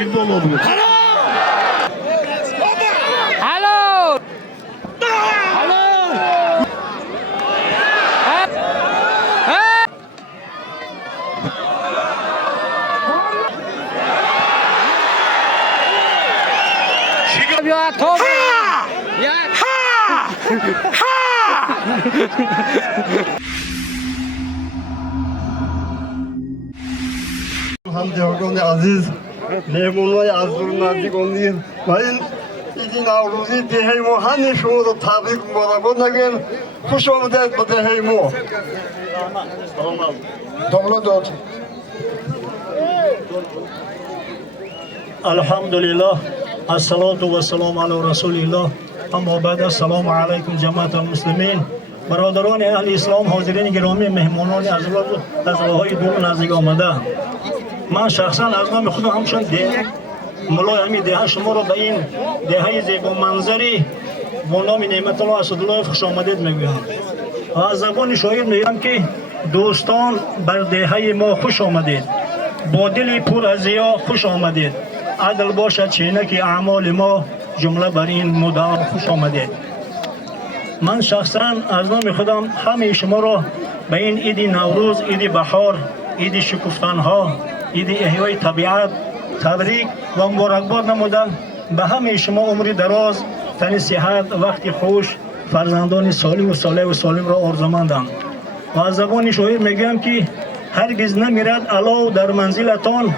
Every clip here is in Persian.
İkbal oldu. Hello. همدیگان عزیز مهمونای از دور نزدیک اومدیم و این عید نوروزی دهه ما همه شما رو تبریک مبارک نگیم. خوش آمدید به دهه ما. دولت الحمدلله الصلاة والسلام علی رسول الله. اما بعد السلام علیکم جماعت المسلمین. برادران اهل اسلام، حاضرین گرامی، مهمانان از راههای دور نزدیک آمده، من شخصا از نام خودم همچون ملای همین دهه شما را به این دهه زیبا منظری با نام نعمت الله اسدالله خوش آمدید میگویم و از زبان شاعر میگم که دوستان بر دهه ما خوش آمدید، با دل پر از ریا خوش آمدید، عدل باشد چینک اعمال ما، جمله بر این مدعا خوش آمدید. من شخصا از نام خودم همه شما را به این عید نوروز، عید بهار، عید شکفتنها، عید احیای طبیعت تبریک و مبارکباد نموده به همه شما عمر دراز، تن صحت، وقت خوش، فرزندان صالح و صالح و سالم را آرزومندم و از زبان شاعر میگم که هرگز نمیرد علاو در منزلتان،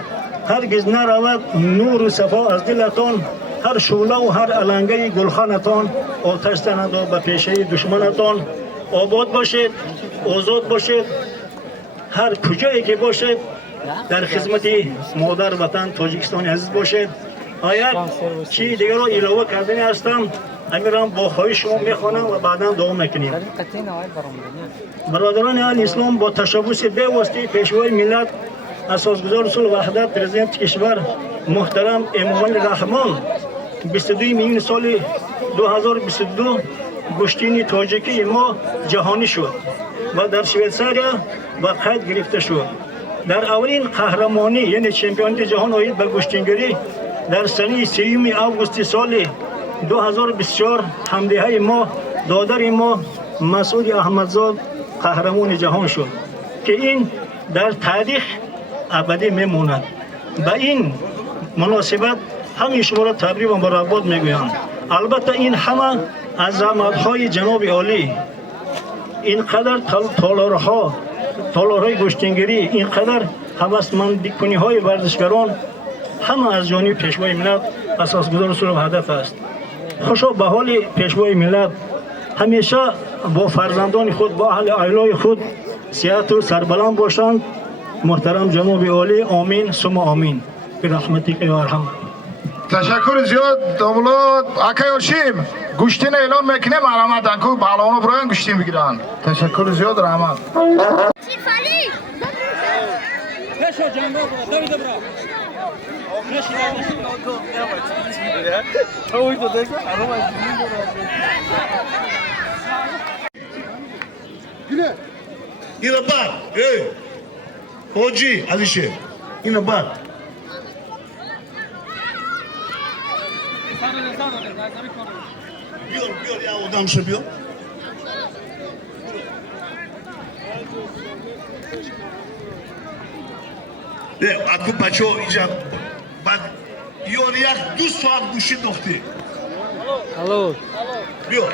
هرگز نرود نور و صفا از دلتان، هر شعله و هر علنگه گلخانتان آتش زند به پیشه دشمنتان. آباد باشید، آزاد باشید، هر کجایی که باشید در خدمت مادر وطن تاجیکستان عزیز باشید. آیا چی دیگر را علاوه کردنی هستم امیرم با خواهش شما میخوانم و بعدا دوام میکنیم. برادران اهل اسلام، با تشبث به واسطه پیشوای ملت اساسگزار اصول وحدت پرزیدنت کشور محترم امامال رحمان 22 میلیون سال 2022 گشتین تاجیکی ما جهانی شد و در شویتزاریا با قید گرفته شد. در اولین قهرمانی یعنی چمپیونات جهان آید به گشتینگری در سنه 3 آگوست سال 2024 همدیهای ما، دادر ما مسعود احمدزاد قهرمان جهان شد که این در تاریخ ابدی میموند. به این مناسبت همه شما را تبریک و مبارکباد میگویم. البته این همه از زحمت‌های جناب عالی، اینقدر تالارهای گشتینگری، اینقدر هوسمند کنی های ورزشگران، همه از جانب پیشوای ملت اساسگزار اصول وحدت است. خوشا به حال پیشوای ملت همیشه با فرزندان خود، با اهل عائله خود صحت و سربلند باشند. محترم جناب عالی، آمین ثم آمین برحمتک یا ارحم. تشکر زیاد دولت. اکای هاشم گوشتین اعلان میکنیم، علامت اکو بالانو برایان گوشتین بگیرن. تشکر زیاد رحمت. اینو بر حاجی علیشه، اینو بر بیار یا آدم شو بیار. اکو بچه ها اینجا بعد یار یک 2 ساعت گوشی دختی. Hello. بیار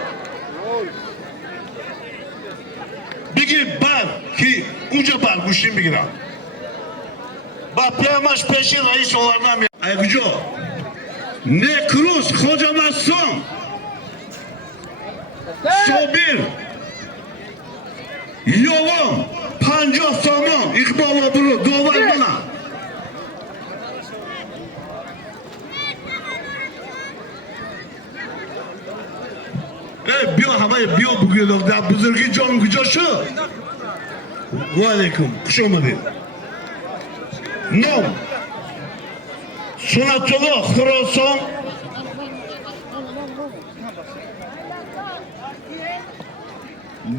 بگیر بر که اونجا بر گوشی میگیرم با پیامش پیشی رئیس آوردم. ای کجا نکروز خوجا مستان صابر یوان 50 سامان اقبال برو داور منم. بیا همه بیا بگید در بزرگی جان کجا شد. و علیکم خوش آمدید. نام سنت الله خراسان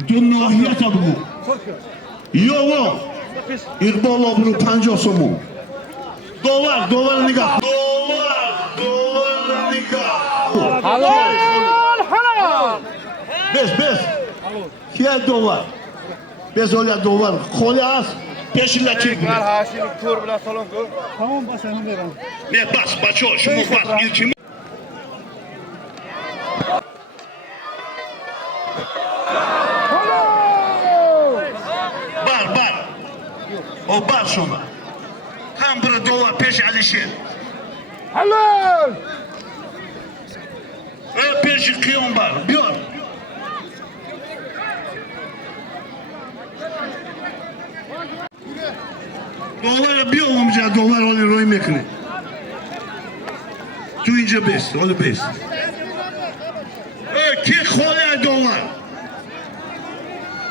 دو ناحیه تا بگو یاوا اقبال آبرو 50 سومو Dolar nigah. Dolar nigah. Halal. Bez. Kiya dolar. Bez olya dolar. Kolyas. Peşinle çek. Tamam bas sen ver. Ne bas baço. Şimdi bas. İlkimi. Bar. O bar sonra. Tam bir dolar peş alışır. Halal. Peşi kıyım var. Biyor. Dolar bir olmayacak dolar oluyor roy mekini. Duyunca bes, onu bes. Ki kolay dolar.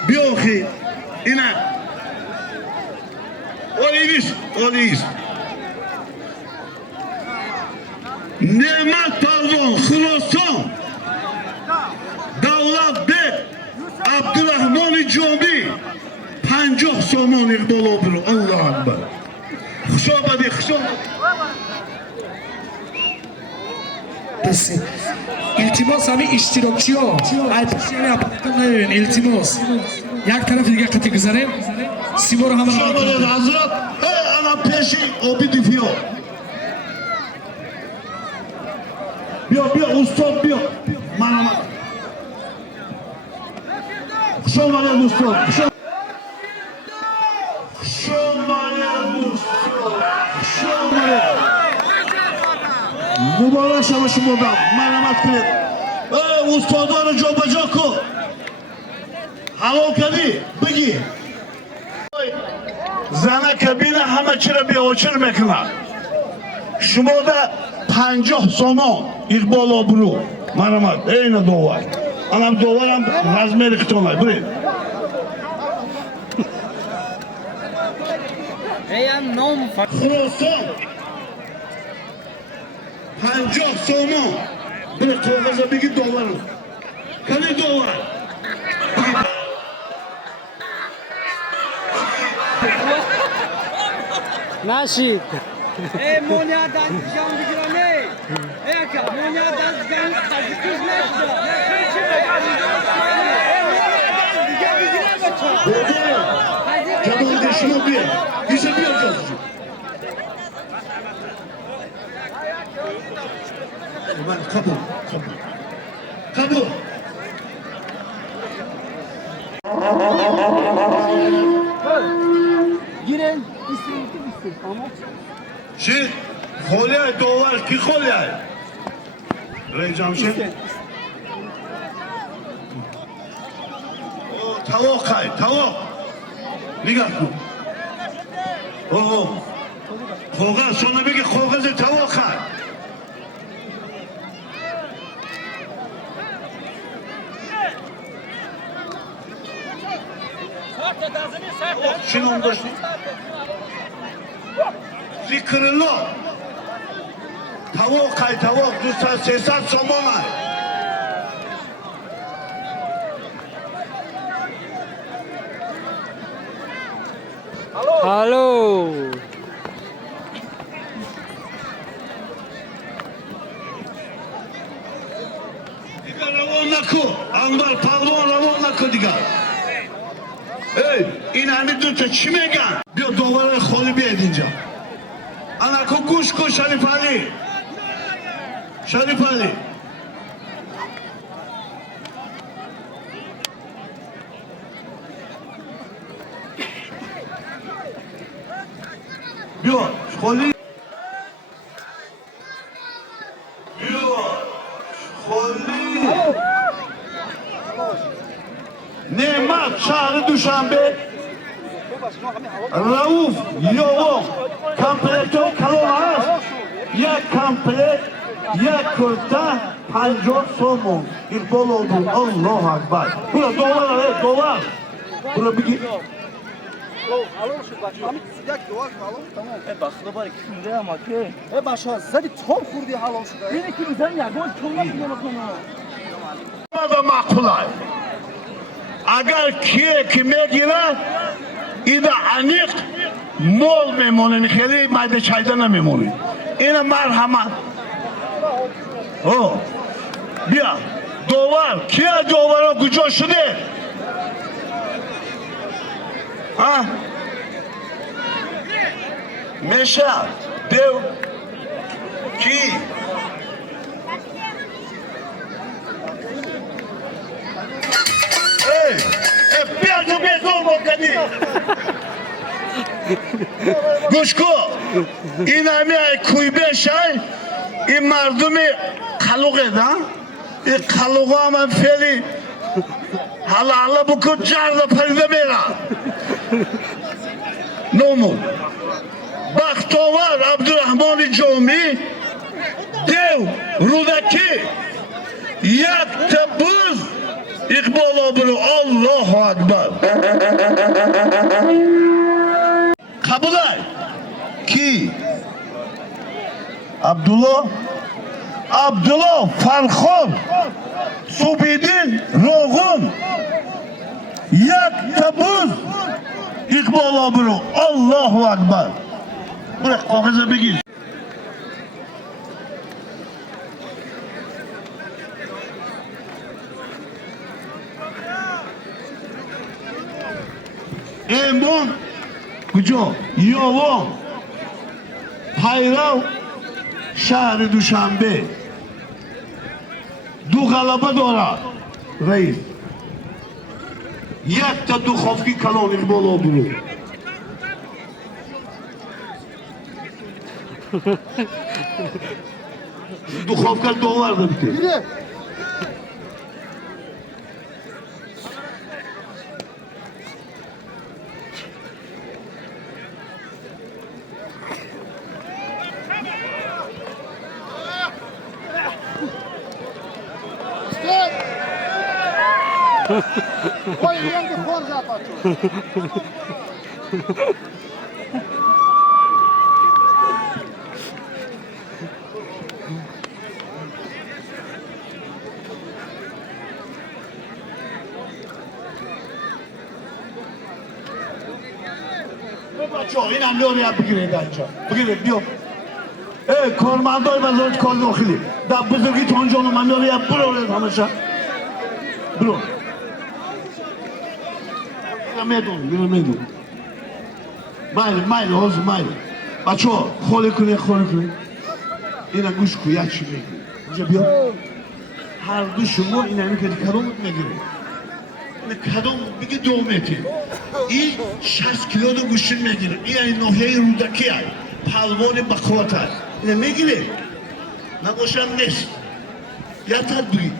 Bir oki, inan. Oluyuz. Nemat pardon, Hırosan. Davlat Bek, Abdurrahman Cumbi. 50 somon iqbol obro. Alloh akbar. Hisobadi. İltimos abi iştirokçi o. Aytishini yapmayın iltimos. Yak tarafıga qati güzarim. Sibor hamar. Hisobadi hazrat. Ana peşi obi difiyor. Bir ustad bir. Mana. Hisobadi ustad. Mübarek savaşı burada. Merhamet kılın. Ustadları Cobacako. Halokadi. Bigi. Zana kabine hama çire bir oçur mekina. Şumoda 50 somon. İqbal obru. Merhamet. Eyni dovar. Anam dovaram razmeri kıtonlar. Buraya. Reyhan nom. Hırosan. 50 somon. Bir to'g'izga bir dolar. Qani dolar? Naşid. Monyadan can bigirane. Eka monyadan can kazıkız ne? Kemal deşino bir. Bize bir yapacağız. Ben kabul. Giren isim. Ama Şimdi kolye dolar ki kolye. Reycam şimdi. Tavuk. Nigar ku. Koga sonra bir ki kogazı tavuk kay. Şimdi onda Zikirlo. Tavuk. Dursa sesat somona. Halo. Diga ravonnako. Anbar pardon ravonnako diga. Ey, inani dursa chimegan. Bir dovara xoli bir edinca. Anako gushko Sharif Ali. Yok, xoli. Nemat şahri Dushanbe. Rauf yo'q. Kompleto kalon ya komplet ya kurta 50 somon. İqbal oldu. Allohu akbar. Bura dolar. Bura bir baklava 2 lira ama ki. Başa zadi tom kurdi halon şurada. Beni ki güzel ya. Gol çolmak da makulay. Agar kime girer ida anik مول میمونین خیلی مایده چایده نمیمونین این مرحمت بیا دوار کیا دوار کجا شده ها میشه دیو کی بیا تو بیزور بکنی گوش کن این همی کوی بشای این مردمی خلوقه ده این خلوقه هم فعلی حالا بکن جرد پریده میرا نومو بختاور عبدالرحمن جامی دیو رودکی یک تبوز اقبال آبرو الله اکبر قبول ای کی عبدالله فرخان سوبیدین روغون یک تبوز اقبال آبرو الله اکبر برای کاغذ بگیر امون کجا یوم پیرو شهر دوشنبه دو غلبه دارد رئیس یک تا دو خوفکی کلان اقبال آبرو دو خوفکل دولار da bitiyor. Ой, я не хор запачу. بچه‌ها این هم لوری هم بگیرید اینجا بگیرید بیو کارمندای وزارت کار داخلی در بزرگی تانجان و من لوری هم برورید همشه برو میدون مایل حوض مایل بچه‌ها خالی کنید اینا گوش کو یک چی بگیرید اینجا بیا هر دو شما این همی که کدومت میگیرید کدوم بگی 2 متر این 60 کیلو دو گوشتین میگیره این ناحیه رودکی های پلوان بخوات های اینه میگیره نباشم نیست یا تدبیری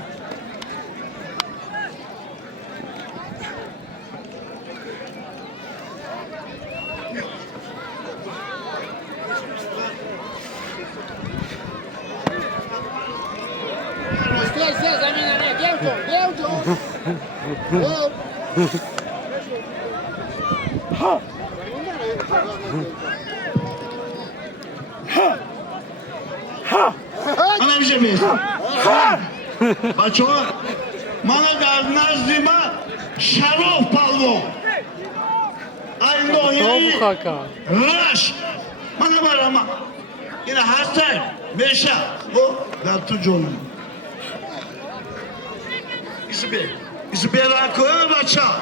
من همیشه میستم بچه ها من در نزد من شرف پلوان این ناحیه رشت من برام این هستن میشه در تو جونم ایسو بیران کنه بچه ها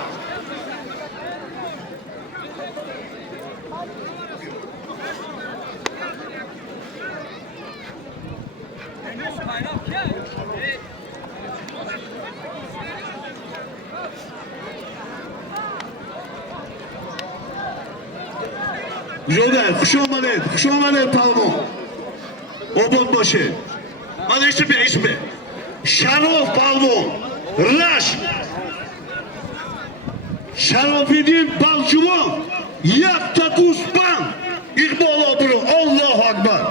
جودن خوش آمدید پلوان آباد باشه من اسم شرف پلوان رشت شرافیدین بلجوان یک تا گوسپند اقبال آبرو الله اکبر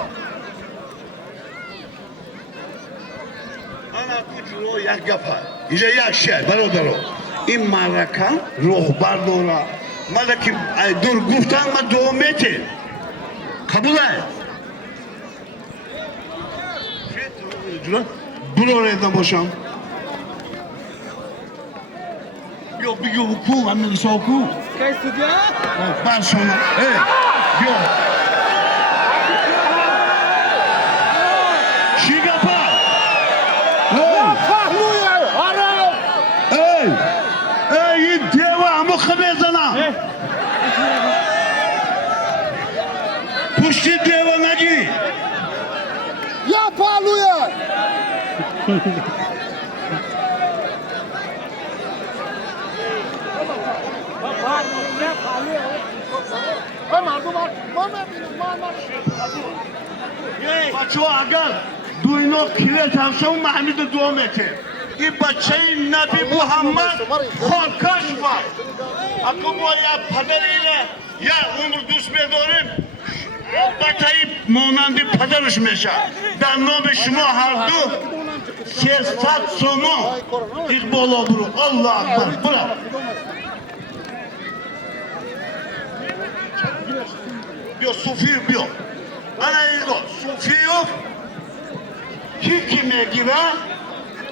انا کجورو یک گفت اینجا یک شهر برادرو این مرکه روحبر داره من که دور گفتن من 2 متر قبوله برو ریدن باشم یا بگو بکو من نگسا بکو Quer estudar? بر شما Byo. Shigapa. Ey, deva mukhbezana. Pushti deva nagi. Ya paluya. بچه ها اگر دو اینا کلیت همشه اون محمید 2 متر این بچه نبی محمد خالکش var اگه باید پدر ile یا عمر دوست بداریم البته مانندی پدرش میشه در نام شما هر دو 300 سومو اقبالا برو الله اکبر برو بیا صوفی بیا من ایگو صوفیو کی میگیره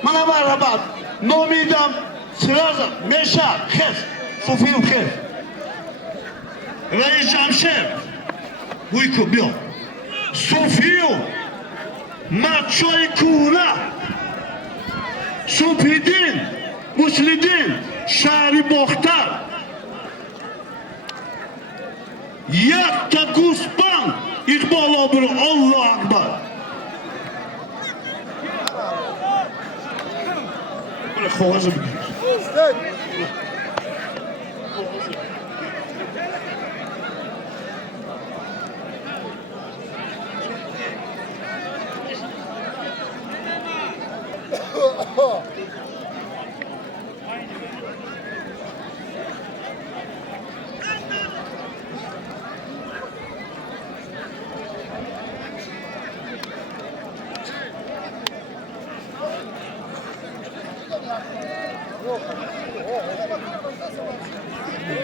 من برابر نامیدم سرازم میشه خیز صوفیو خیز رئیس جمشید بویکو بیا صوفیو مچای کوره صوفیدین مسلیدین شهری باختر یک تا گوسپند اقبال آبرو الله اکبر برای خوازه بگیر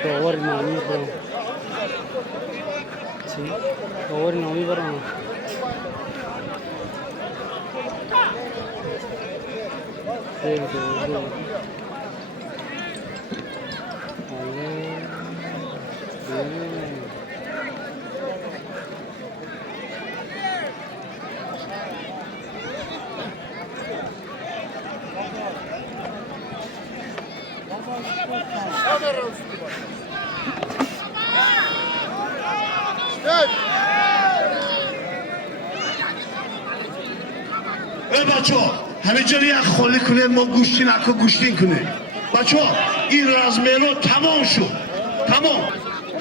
Over nami bro. See, over nami bro. ای بچه ها همه جایی یک خالی کنید ما گوشتین اکا گوشتین کنید بچه ها این رزمیلو تمام شد تمام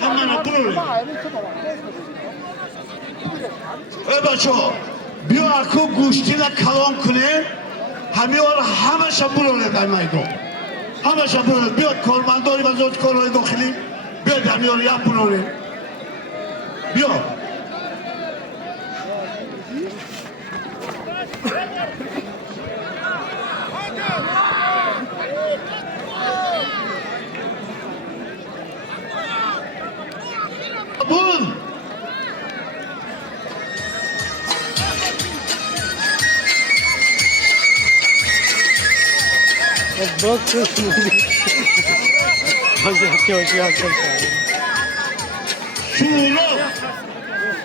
همه برو ای بچه ها بیا اکا گوشتین کلام کنید همه ها همه شا برو در میدان همه شا برو بیا کارمنداری وزارت کارهای داخلی بیا در میان یک برو بیا Bul. Bak Şunu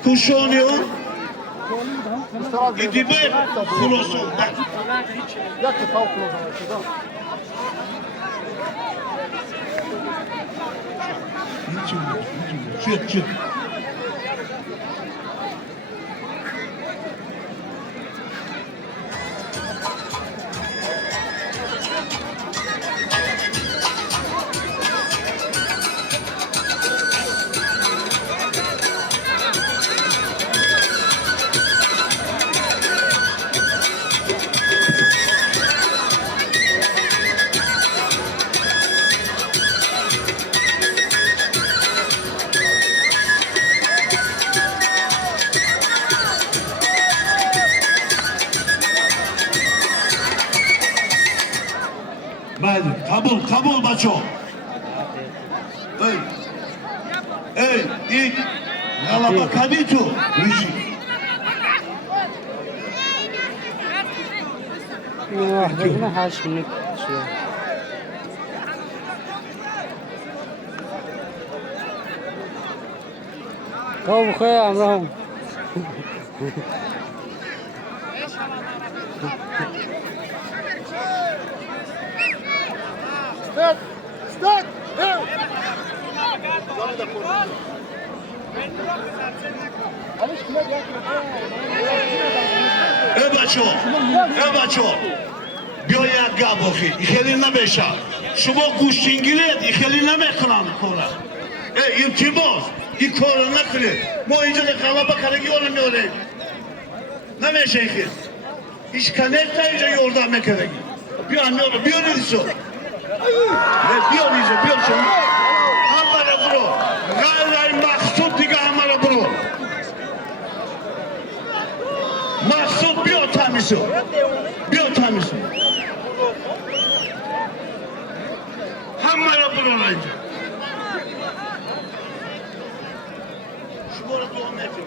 kuşanıyor. İdibe kulosu. Çık çık. Kabul baço. Ey, ilk yala bakaditu. Rishi. Bakın her şeyini şey. تو بخیر امرام بچه ها بیا یک گپ بخی خیلی نمیشه شما گوشتین گیرید خیلی نمیکنم کارا التماس این کارا نکنید ما اینجا قلبه کنگی آنو میاریم نمیشه این خیلی هیچ کنیت اینجا یاردم میکنگی بیا میارم بیا نیزو بیا نیزو بیا شما همه را برو غیر مقصود دیگه همه را برو مقصود بیا تمیزو بیا تمیزو همه را برو اینجا شما را دو میتیم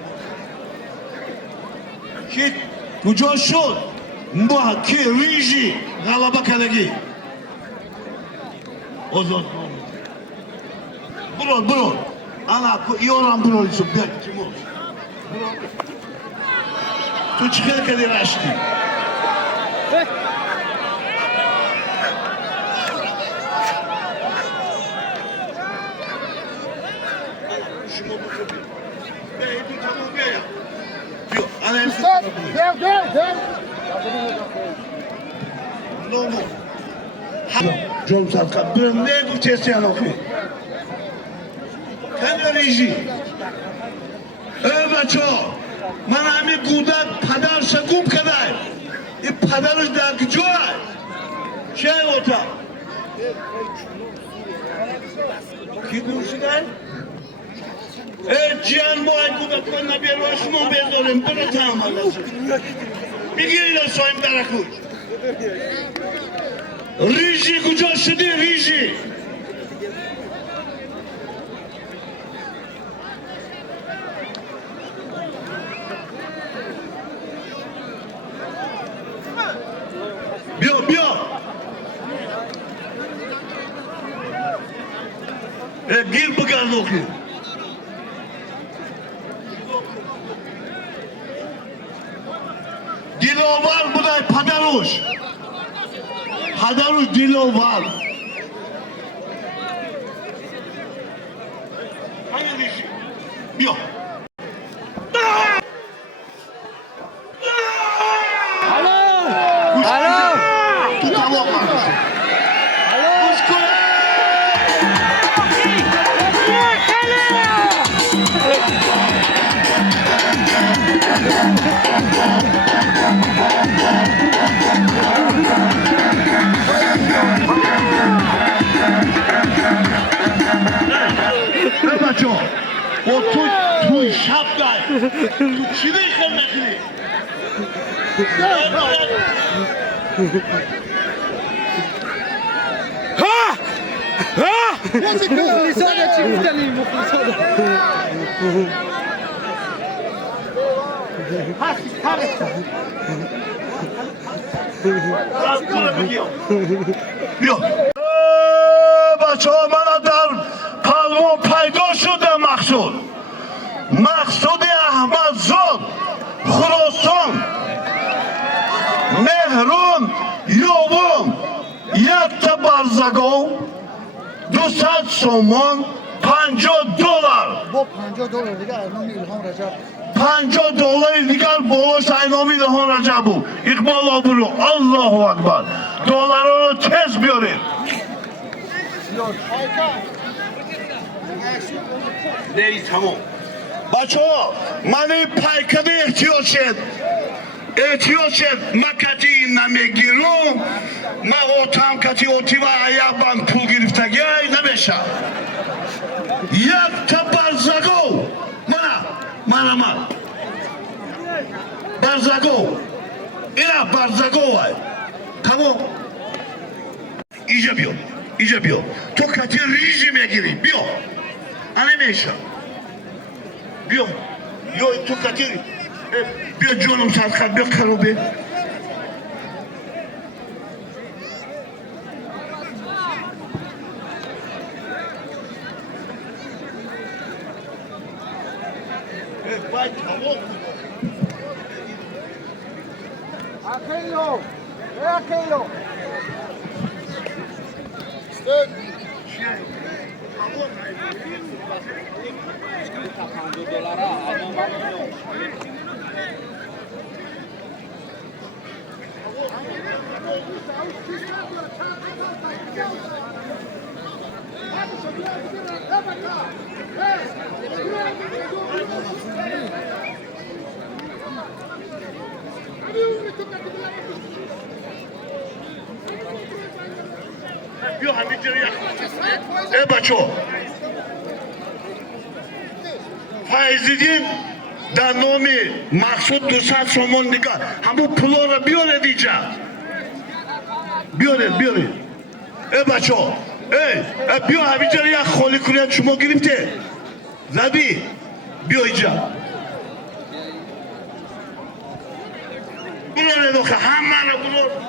که کجا شد ما که ریجی غلبه کنگی آزاد برو انا ایارم برو ایسو بیا تیمور تو چیکار کردی رشتی شما برو بیا ایدو تمام بیا بیا انا امسی نو جون صدقه برم نگو چیستی اناخی کنه ریجی بچه ها من همین گودک پدرش گم کده این پدرش در کجا چه اوتا کی گم شدن؟ جیان ما این گودک کن نبیر و شما بذاریم برو تحمل بگیرید از سایم درکوش ریجی کجا شدی ریجی بیا گیر بگرد اوکی دیلوور بودای پدروش دیلوور بیا تو تمام بچه ها توی شب دار تو چی دیگه نکنی بیا بچه ها من در پلوان پیدا شده مقصود احمد زاد خراسان مهرون یوم یک تا برزگو 200 سومان $50 با $50 دیگه ارنام ایلهام رجب $50 دیگر بالاش اینامی دهان رجب بود اقبال آبرو الله اکبر دلار رو تز بیارید نری تمام بچه ها من این پایکده احتیاط شد مکتی نمیگیرم من اوتام کتی اوتی و عیبم پول گرفتگی نمیشه یک تا برزگو من برزگو اینا برزگو های تمام ایجا بیا تو کتی ریجی میگیری بیا نمیشه بیا تو کتی بیا جانم صدقه بیا خرابه بیا همینجا ای بچه فایزیدین در نام مقصود 200 سومون نگاه همون پلا را بیارید اینجا بیارید ای بچه ای بیا همینجا یک خالی کنید شما گرفته زبی بیا اینجا برو دوخه همه را برو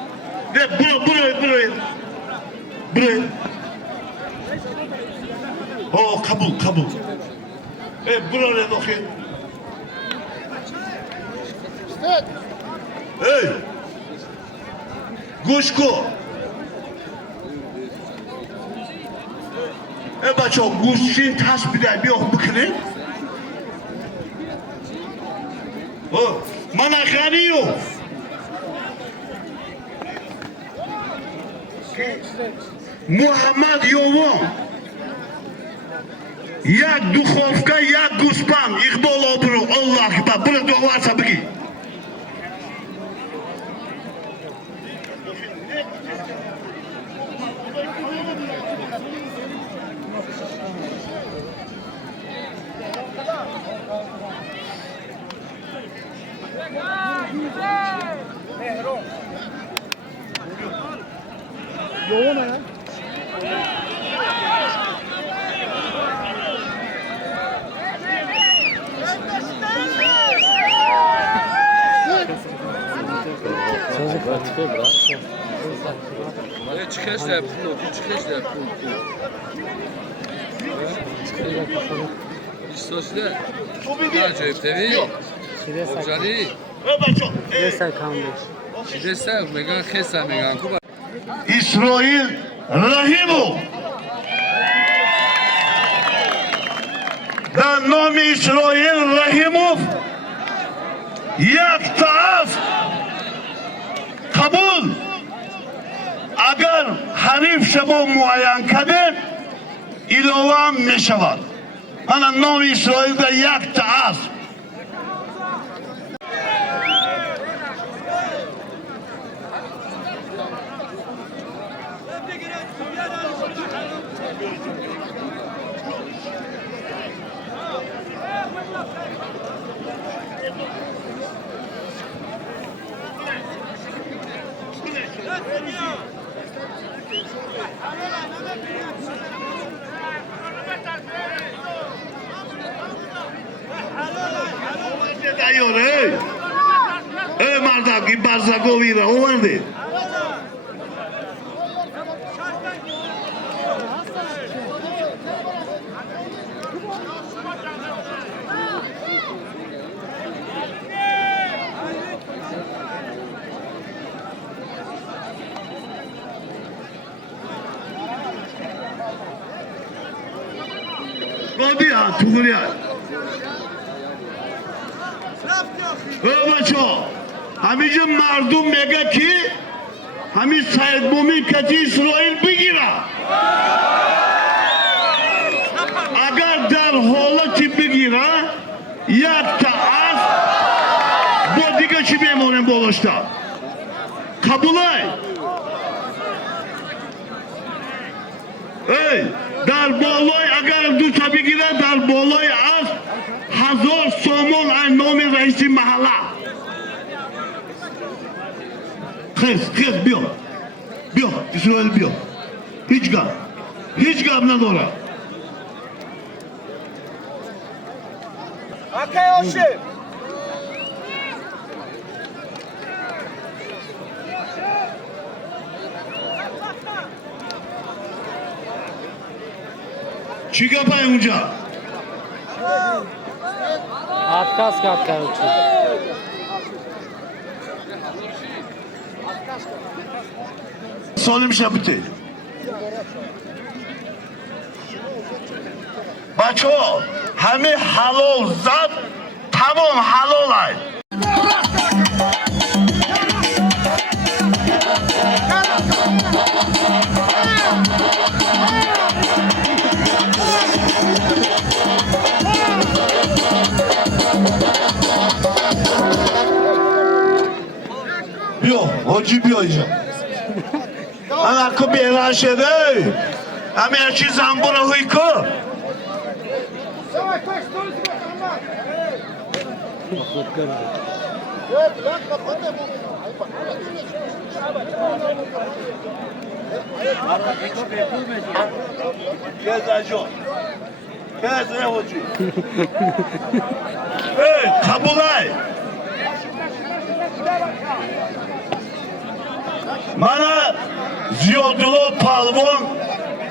او قبول برو دوخه ای گوش کو ای بچه گوشین تاس بیده بیا بکنه من غنیو محمد یوان یک دخوفکا یک گوسپند اقبال آبرو الله اکبر برو دوارسا بگی çıkış da yaptın, çıkış da yaptın. İşte acayip tabii. Ocari. Şidesi megan khesa megan kuba. İsrail Rahimov. در نام اسرائیل رحیموف یک طرف قبول اگر حریف شما معین کردید ایلوه هم می شود من نام اسرائیل در یک طرف ای مردم این برزگاوی را آورده بیا توگریا بچه همینجا مردم میگه که همین سید مومن کتی اسرائیل بگیره اگر در حالتی بگیره یک تا از با دیگه چی میمونیم بالاشتا قبوله ای در بالای اگر دو تا بگیره در بالای از 1000 سومون از نام رئیس محله خیز بیا اسرائیل بیا هیچ گپ نداره چی گپه اونجا आपका क्या होता है Solim şapıtı. Bacho, hami halol zat, tamam halol ay. Bio, hoci bio ica. Ana kubi eraşede. Hami açı zambura huyku. Kez ajo. Kez ne hoci? Hey, kabulay. Mana Ziyodullah Palvon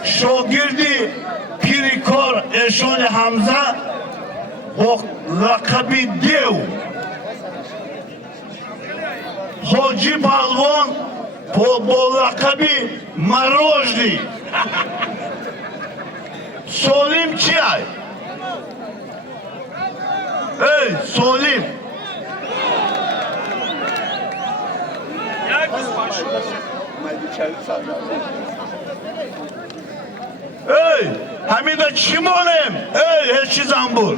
şogirdi Pirikor Eşoni Hamza o lakabi dev Hoci Palvon bu lakabi Marojdi Solim Çiyay. Hey Solim. Ey, hamida çimonem. Ey, heçi zambur.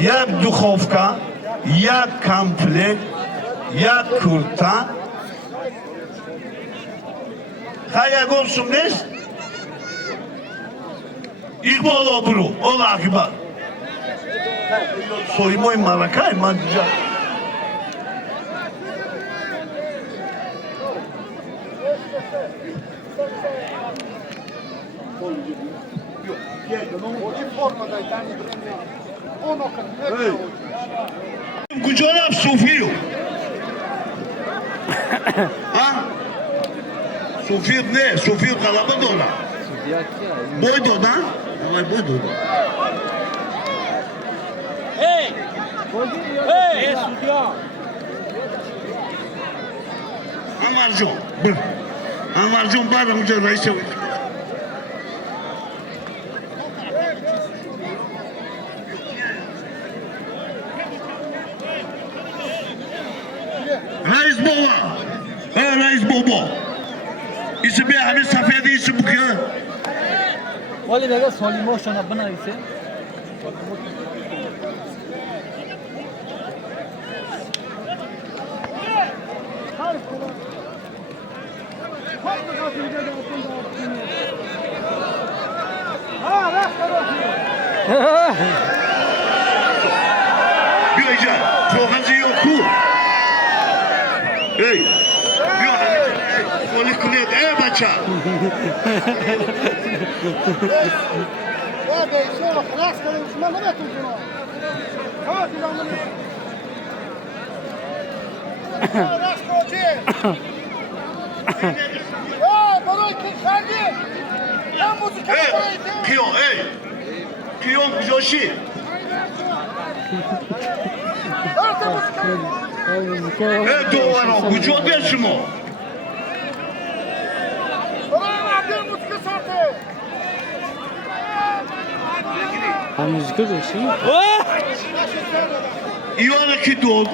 Як духовка, як комплект, як курта. Хая гомсум нест? İkbal obru, ola akbar. Soymoy marakay madca. Gujonam Sofiyo. Ha? Sofiyo ne? Sofiyo kalaba dola. Boy doda. Ama boy doda. Hey! Hey, studio. Amarjon. Amarjon bari muca reise. Reis baba. Reis baba. İsi bir abi safiyede isi bu ki. ولی بگه سالیما شنا بنویسه Biyoca, proğazı yok ku. Hey, polis kulüp, baça. Kiyon, Kiyon Joshi. Doğru, bu çok yaşım o. Ha müzik öyle İvana ki doğdu.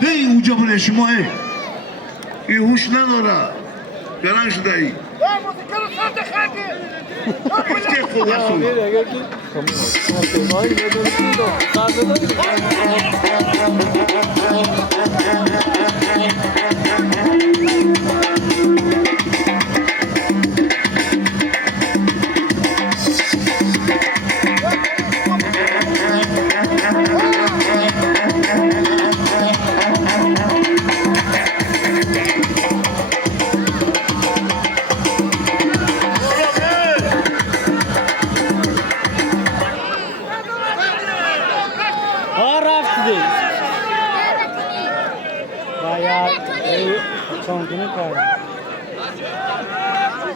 Hey, uca bu yaşım o, İyi huşlan ora. Garan şu dayı. İşte kolasın.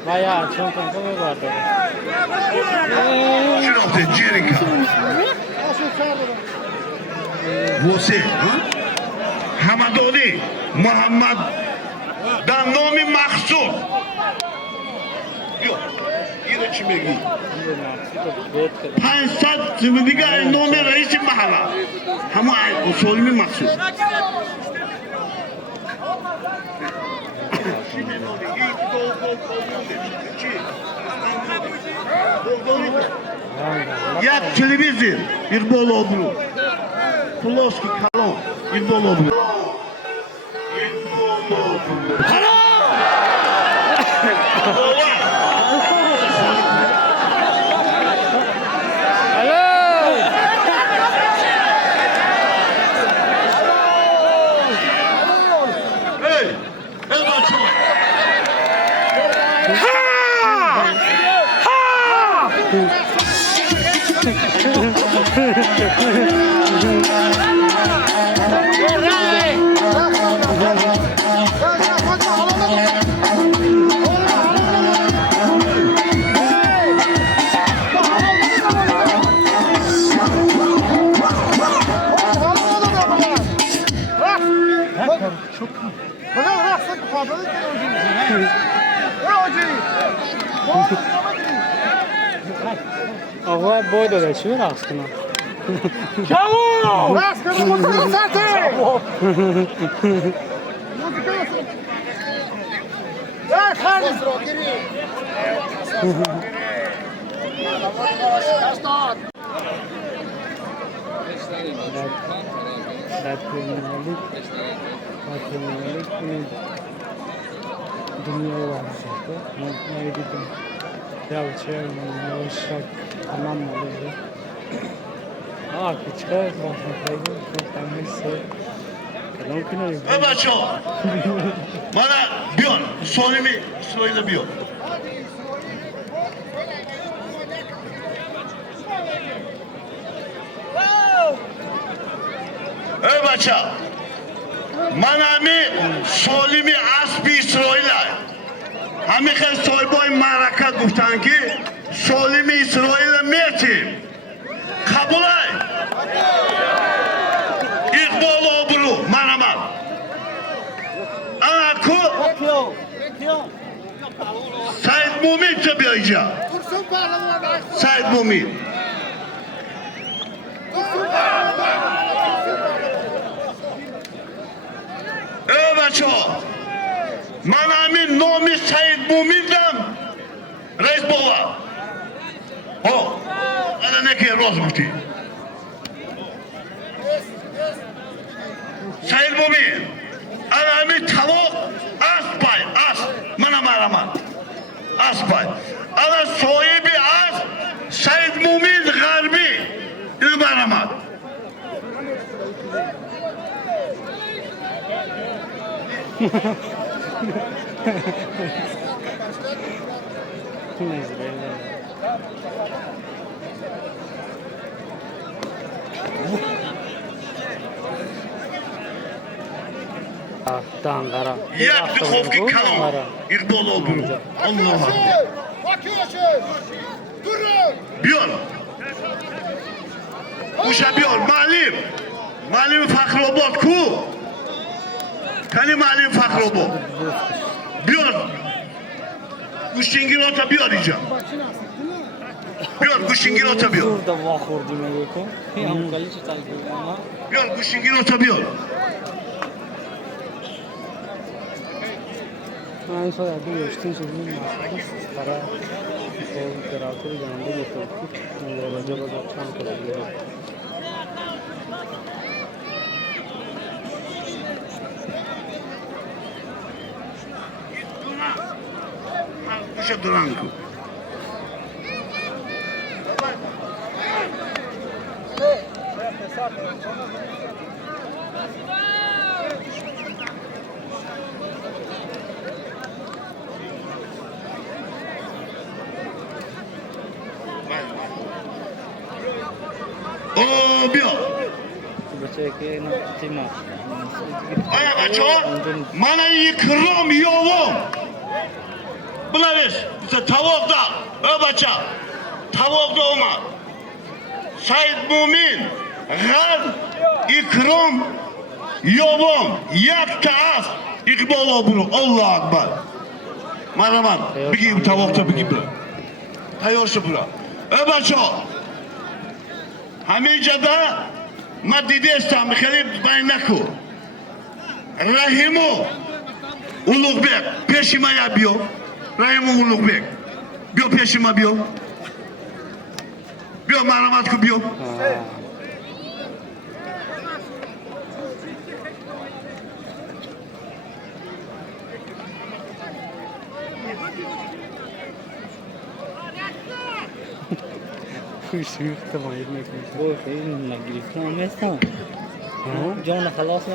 Bayağı çok konuşma vardı. Şurada Jerika. Você, Hamadoni, Muhammad, dan nomi Mahsud. Yok, yine çimegi. Pansat zıvıdiga nomi reisi mahala. Hama usulmi Mahsud. Ya televizyon, bir bol obru. Poloski kalon, bir bol obru. Hey, el maço. Ama boy da geçiyor aslında. Dünya var zaten. Ne dedim? Yavaşak tamam mı oldu? Küçük bakmakaydı. Neyse. Kalon kınayım. El maço. Bana biyon, sonimi söyle biyon. El maço. Manami solimi asbi İsrail'e. Hamikhel soyboy maraka guftan ki solimi İsrail'e metim. Kabulay. İkbal obru manamal. Anaku Said Mumin çabiyayca. Said Mumin. Övaço. Manami nomi Said Mumin'den reis baba. O. Ada ne ki roz muti. Said Mumin. Anami tavuk aspay as. Mana maraman. Aspay. Ana sohibi as. Said Mumin garbi. Maraman. Dangara. Yak bir kovki kalon. Bir bol obru. Allah'ım. Biyor. Uşa biyor. Malim. Malim fakrobot ku. Kani malim fakrobot. Biyor. Kuşingin ota biyor diyeceğim. Biyor kuşingin ota biyor. Burada vakur demek ki. Hem kaleci takip ama. Biyor kuşingin ota biyor. Ben sonra bir işte sözümün masası para o tarafı yanında getirdik. Olacak olacak çantalar. Kuşa duran ku. O biyo. Bacake na tima. Aya bacho. Mana yıkırım yoğum. Bulaveş. bitta tovoqda, bacha. Tovoqda o'ma. Said Mo'min, G'ar, Ikrom, Yovon, Yaktas, Iqbol obro. Allohu akbar. Marhamat, bigi tovoqda bigi bir. Tayyorshi bular. Bacha. Hamijada madidestam Mikhail Baynaku. Rahimu Ulug'bek peshimaya biyo. Rahimu Ulug'bek. Biyo peshima biyo. Biyo marhamat ku biyo.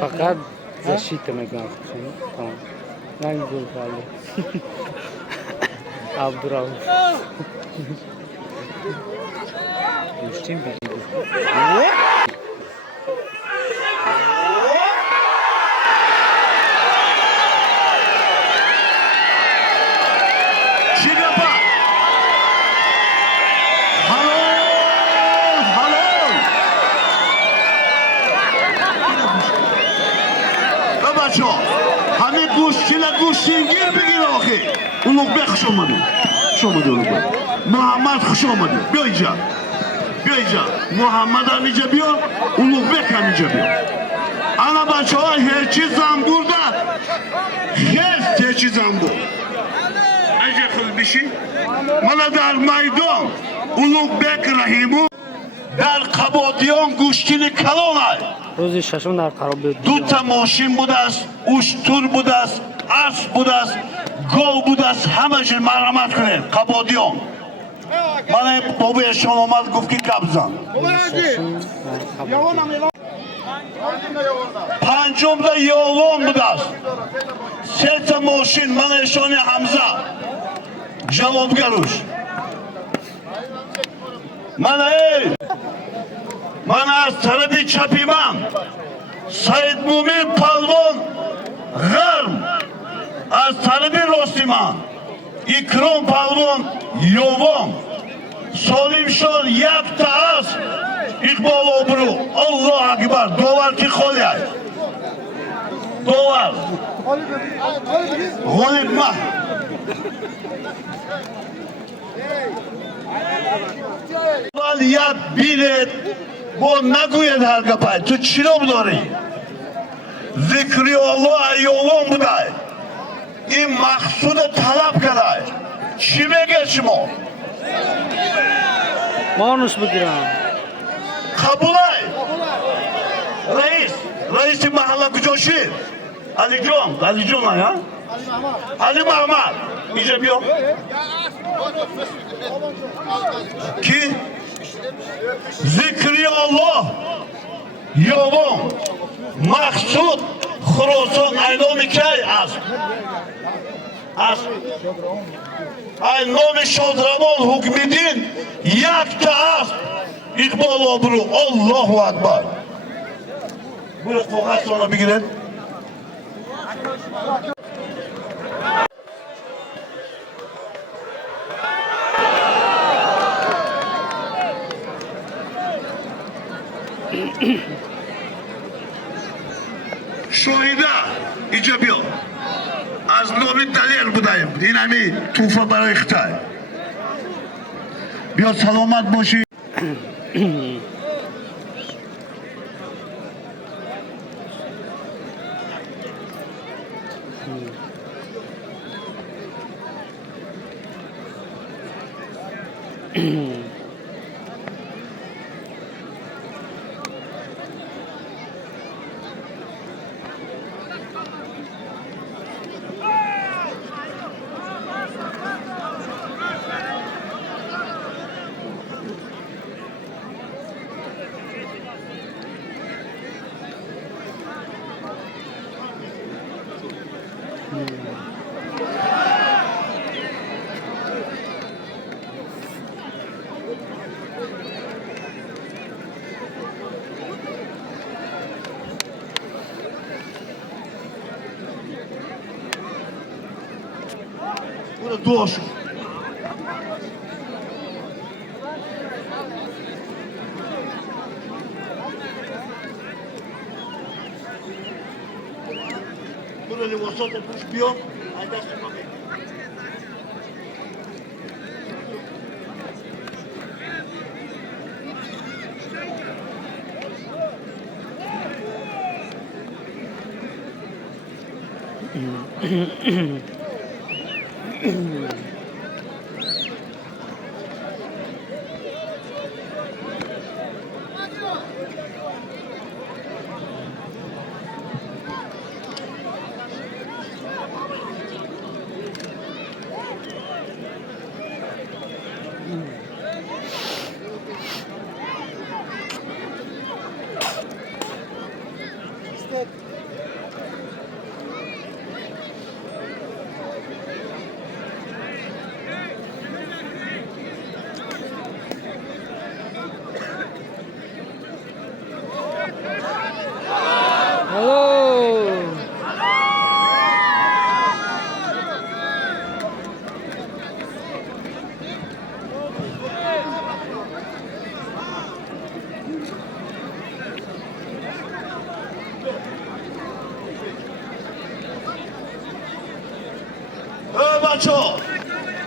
فقط защита мекунад. Тамом. Ранг гол калды. Абдурауф. Устим бери. Chigapa. Halol. Babacho. Hamid go'shtchilar go'shtingir bigin oxi. Ulug'bek xush omadi. Xush omadi Ulug'bek. Muhammad xush omadi. Buyja. Muhammad amica biyo, Ulug'bek amica biyo. Ana bacholar hechchi zamburda. Hechchi zambur. Aja qil bishi. Mana dar maydon Ulug'bek Rahimu dar Qabodiyon go'shtini kalonay. روزی ششم در خراب بود. دو تا ماشین بود است، اشتر بود است، اسب بود است، گاو بود است، همه‌ش مرحمت کنید. قبادیان. من بابای شما آمد گفت که قبضان. پنجم دا یالون بود است. سه تا ماشین من اشان حمزه جوابگروش. من از طرف چپیمم سید مومن پلوان غرم از طرف راستیمم اکرام پلوان یوان سالیم شد یک تا است اقبال آبرو الله اکبر داور کی خالی است داور غالب مه ولی یک بیلت با نگوید هر گپای تو چی رو داری؟ ذکری الله ایوان بودای این مقصود طلب کردای چی میگه شما؟ مانوش بگیرم قبولای رئیس محله کجاشی؟ علی جان ها؟ علی محمد اینجا بیا کی؟ ذکری الله یوان مقصود خراسان اعلام کی است اعلام شادروان حکمدین یک تا است اقبال آبرو الله اکبر برو فوقت را بگیرد شاهده اینجا بیا از نامی دلیر بودیم این همی توفه برای اختای بیا سلامت باشی دعا شد خالی وسط پوش بیام دست ما بگیر. بچه ها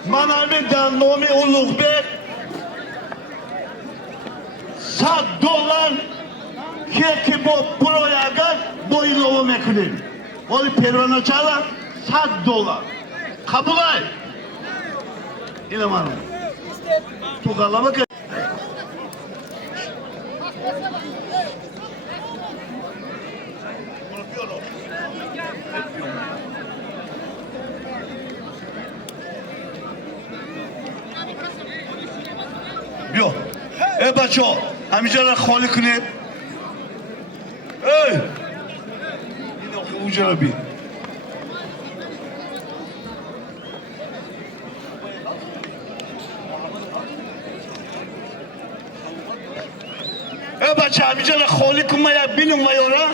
من همین در نام اولوغبک $100 که با پرویاگر با ایلوه میکنیم ولی پیروانه چرا $100 قبول های اینه من تو غلبه که بیا ای بچه ها همینجا را خالی کنید ای این آخه اونجا را بیا ای بچه همینجا را خالی کن ما یک بینم ما یارا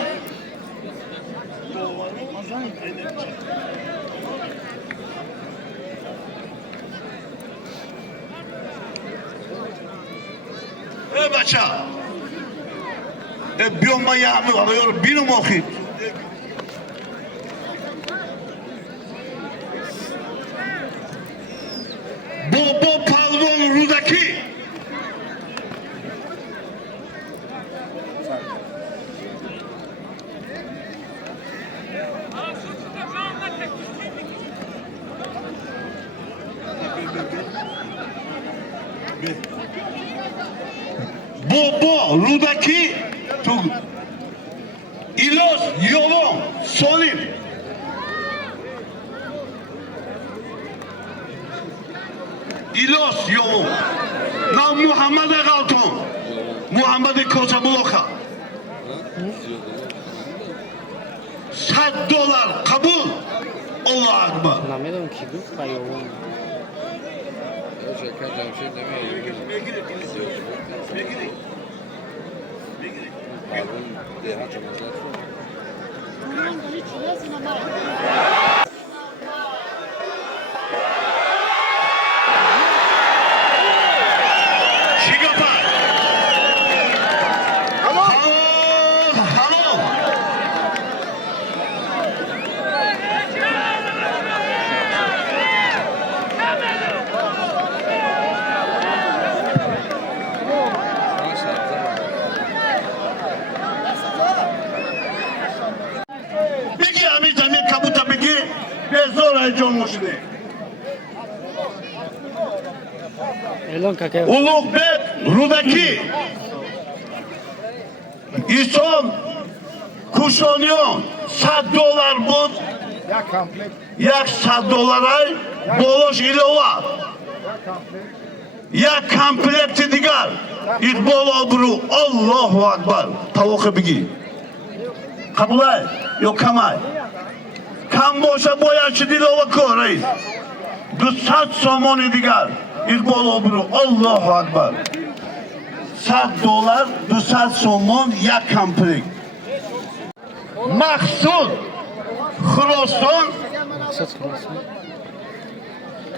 ای بچه بیام ما یه همه یارو بینم آخی با پلوان رودکی با رودکی تو ایلاس یوان سالیم ایلاس یوان نه محمد غلطان محمد کوچه بلوخه $100 قبول الله اکبر نمیدونم کی گفت پیاوان شکر جمشید نمیه قانون دهات مزد Ulug'bek Rudaki Isom Kushonyon $100 بود $100 ای بولش ایلوه یک کمپلکت دیگر اقبال آبرو الله اکبر توقع بگی قبوله یا کمای کم باشه باید چی دیلوه کن رئیس 200 سامان دیگر اقبال آبرو الله اکبر $100 200 سامان یک کمپلکت مقصود خراسان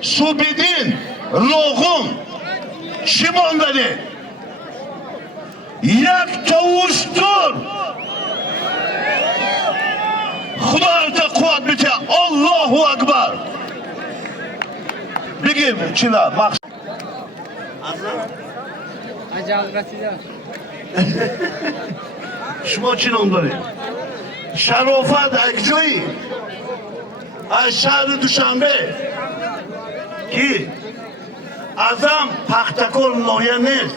سوبیدین روغون چی ماندنه یک تا اشتر خدا ارتا قوت بیته الله اکبر بگیم چیلا مقصد شما چی نام دارید؟ شرافت اکجایی از شهر دوشنبه کی ازم پختکل نایه نیست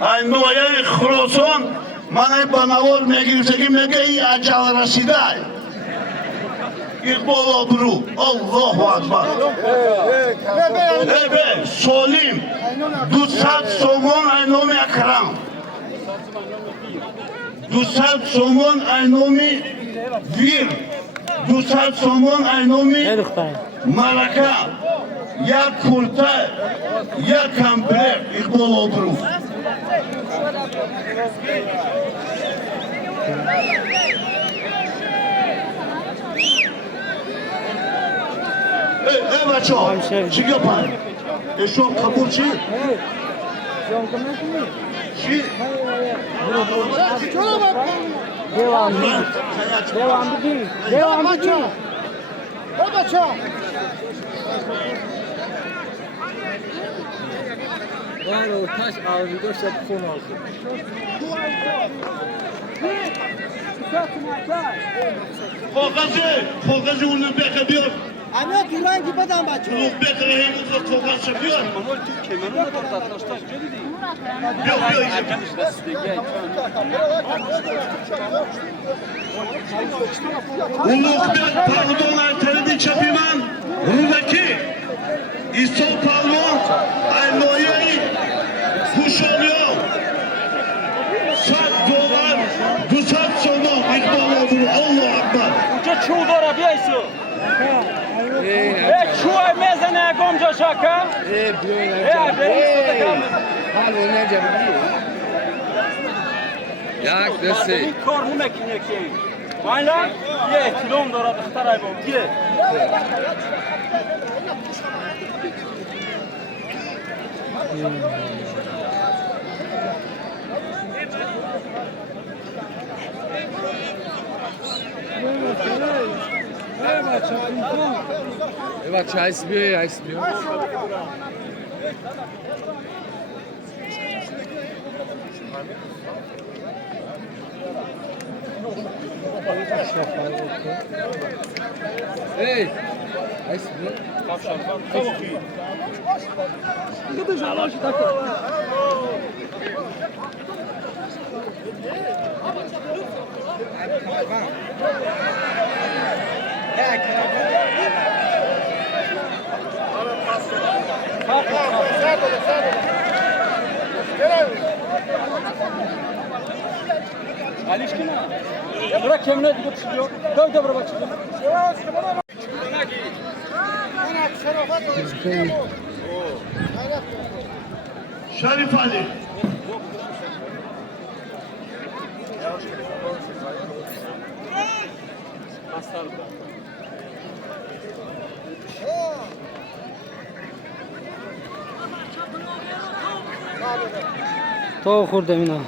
این نایه خراسان من بنوار میگیرسگی میگه این اجل رسیده اقبال آبرو الله اکبر سالیم 200 سومون اینومی اکرم 200 سومون اینومی ویر 200 سومون اینومی ملکه یک کرته یک کمپلر اقبال آبرو ای بچه ها چی گپن؟ اشون قبول چی؟ چی؟ Devam edin. Baba Var o taş ağrıda şapkon aldı. Kogazı onu bekliyor. Ana duran gibi adam bak. Onu bekleyin o kogaz yapıyor. Manol Türkiye menol da tartıştık geldi. Yok. Onu pardon alternatif çapiman. Rudaki İsol Pavlov Aynoya'yı kuş oluyor. $100 200 somo İkbal olur. Allah akbar. Uca çuğ dora biyaysı. Çuğ mezene gomca şaka. Jak desi. Kornu mekineki. Mayla ye kilom dora dıhtaray bom. Ye. Evet çay istiyor. Hey. Çay istiyor. Alişkina. Bırak kemine gidip çıkıyor. Döv bırak çıkıyor. Şerif Ali. تو خوردم اینا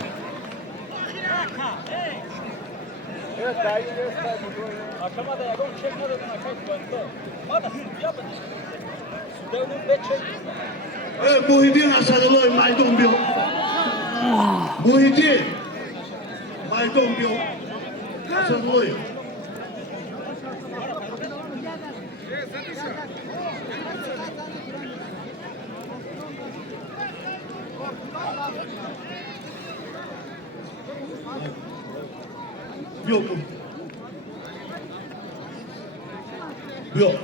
Akşama da yagon çekmeden akşam güvende. Hadi yapın. Sudevnin beçek. Muhyiddin Asadoğlu maydon biyo. Muhyiddin maydon biyo. Asadoğlu. Yok. Yok.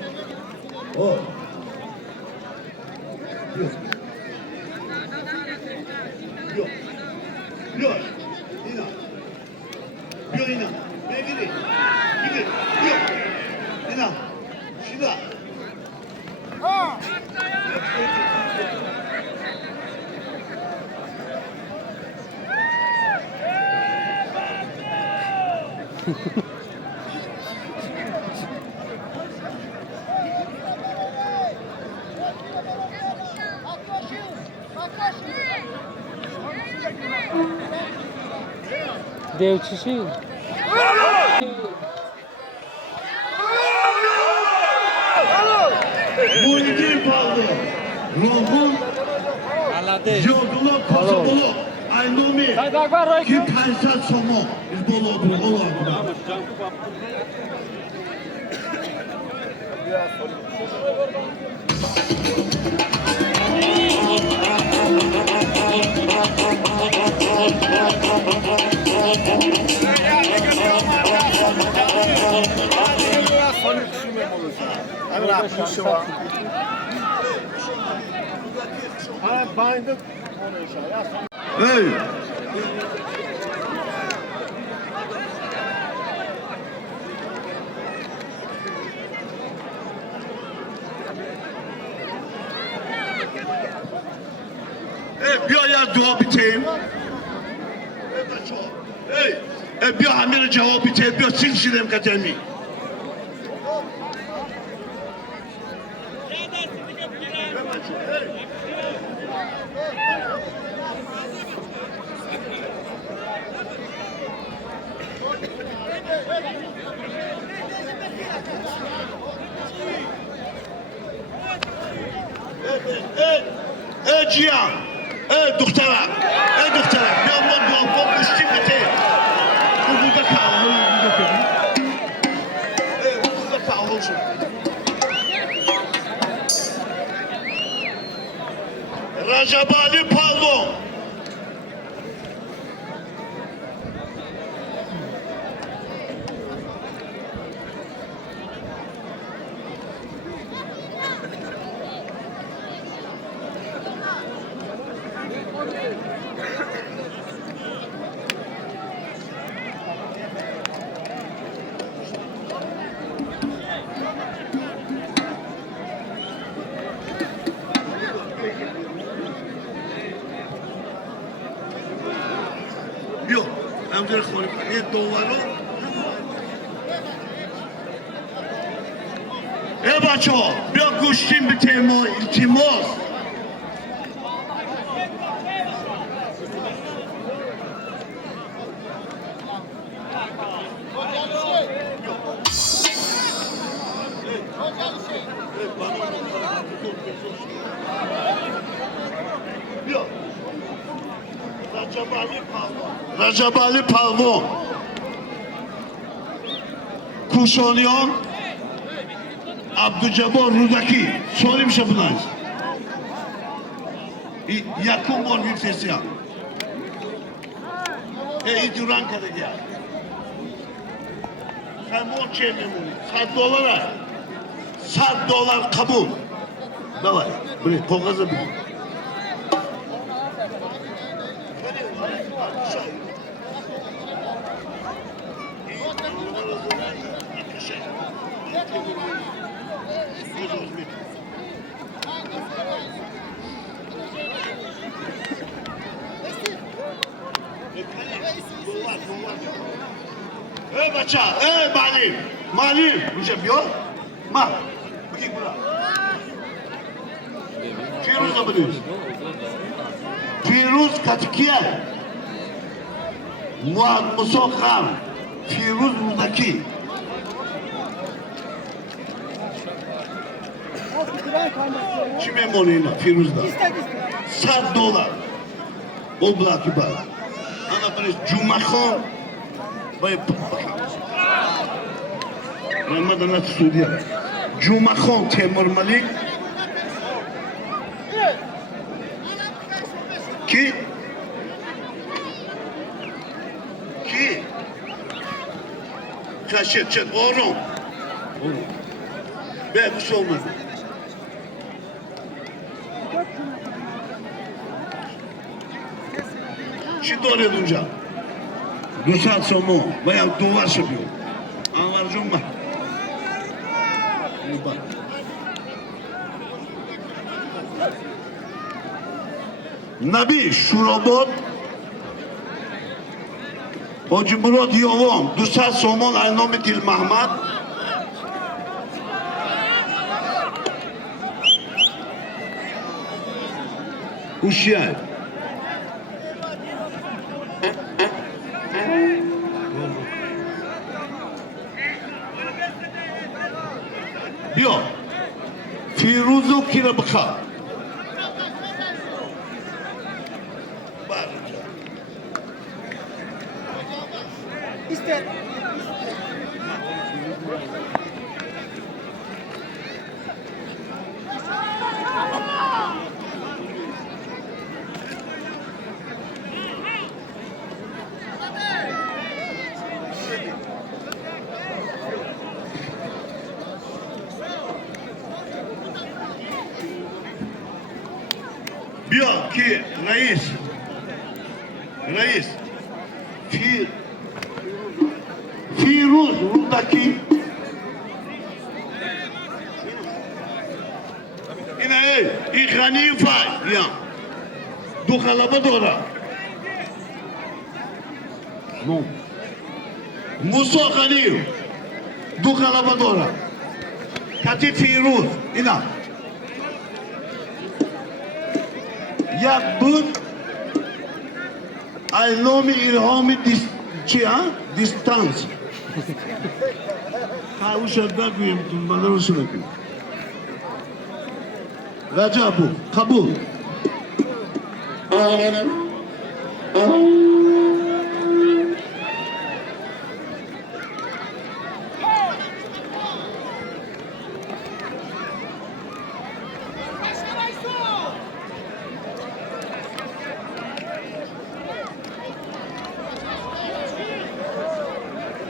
O. Yok. Yok. Yok. İnan. Yok inan. Begiri. Begiri. Yok. İnan. Şida. Devçisi روغون یادولو کاسابولو aynome ki 500 somo bolo bolo Hey! بیا یا دعا بیتیم بیا همین جواب بیتیم بیا سیل شیرم کتمی جیان دخترم بیا ما دعا بستیم بیتیم بوده کهول شد رجبالی پالون بیا همجور خوریم یه دوارو بچه ها بیا گوشتیم به تیما التماس بیا رجبالی پالوان کوشانیان عبدالجبار رودکی سوالیم شبنایز یکم بار میفرستیم ای دوران کرده گیا سمون چه میمونی $100 kabul давай بری کاغذ بگیر بچه معلم میشه بیا ما بگی برا فیروز نبودیش فیروز کتکیه مساقم فیروز رودکی چی میمونه اینا فیروز دا $100 o bırakı var. Ana böyle Cumakon böyle Ramazan'a Suriye. Cumakon Temur Malik ki kaşık çek oğlum. Ben bir şey olmadı. چی دارید اونجا؟ 200 سومو باید دوارش بیو انوار جون ما نبی شوراباد Hacı Murat Yovan 200 somon aynamı Dil Mahmad Uşiyay بیا فیروزو کی را بخواه بیا کی رئیس فیروز روندaki اینه این خنیفه یا دو خلابه داره موسا خنیف دو خلابه داره کتی فیروز اینا یک بود ایلام الهام چی ها؟ دیستانس خواهوش بگویم تون درست بگویم رجب قبول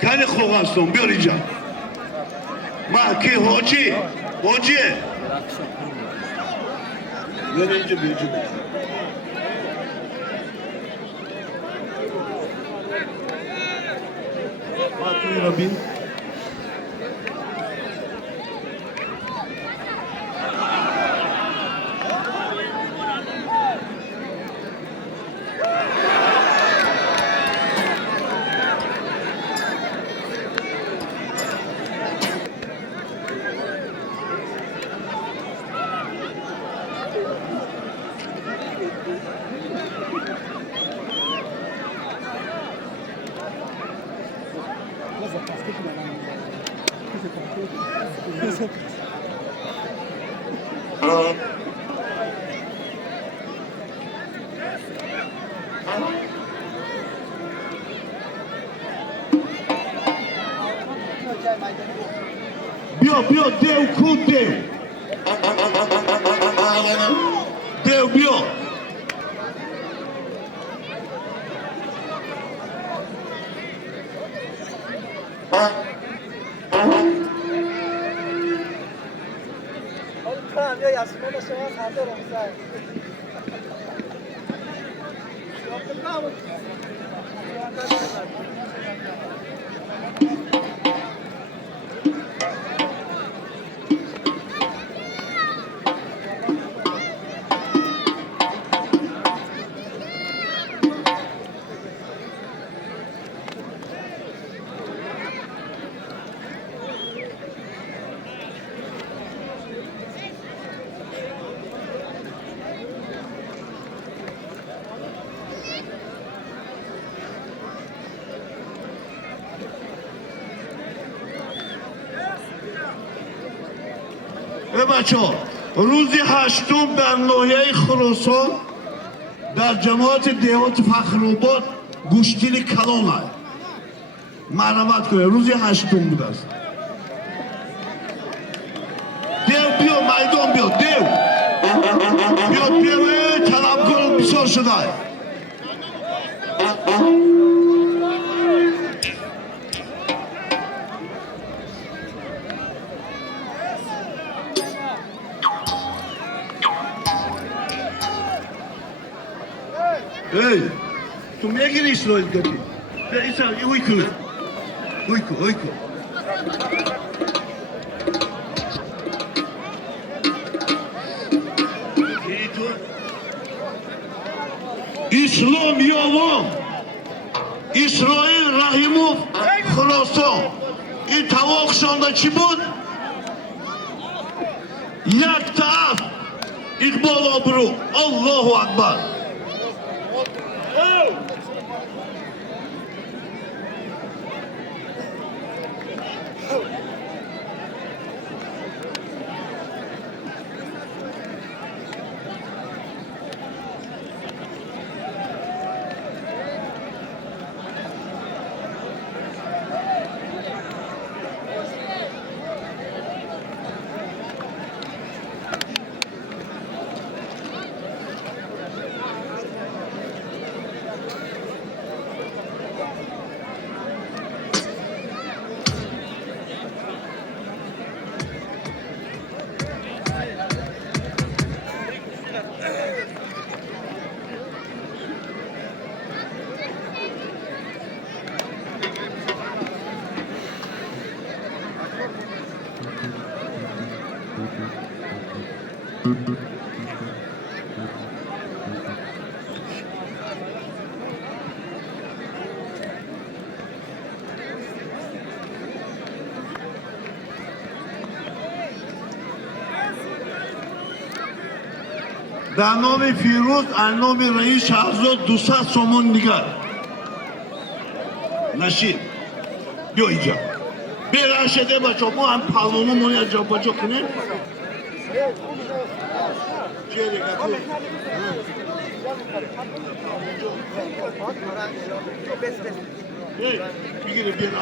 خیلی خوب هستم بیار اینجا ما کی حاجی بیار اینجا ما توی را بین بیا دیو کو دیو بیا بچه ها روزی هشتم در ناحیه خراسان در جماعت دیهات فخرآباد گوشتین کلان است معلومات کنه روزی هشتم بود است دیو بیا میدان بیا دیو طلبکار بسیار شده Hey, tu megin İsrail gati. Be İsrail uyku. İslam yavam. İsrail Rahimov Xurason. این تواخشانده چی بود؟ یک طرف اقبال آبرو الله اکبر در نام فیروز از نام رئیس شهرزاد 200 سومون نگر نشید بیا اینجا بیرن شده بچه ما هم پلومون یا جا بچه کنیم چیه دیگه بگیره بیرن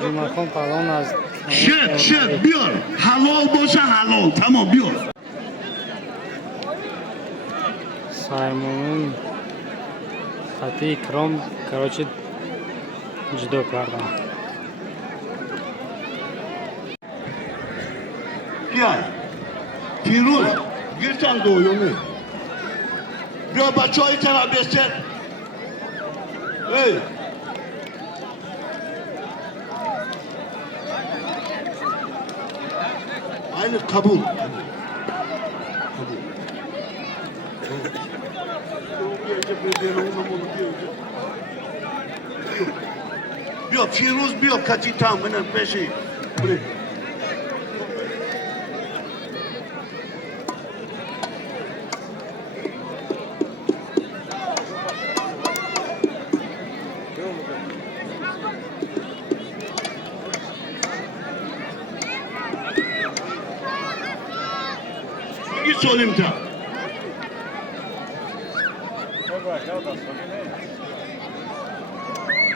جمعه پالان از شد بیار حلال باشه حلال تمام بیار سایمون خطی اکرام کراچی جدا کردن بیار فیروز گیرتن دویومی بیا بچه های طرف بسید aynı kabul. Bio Firuz bio kaçıtam benim peşi. Söyleyeyim de.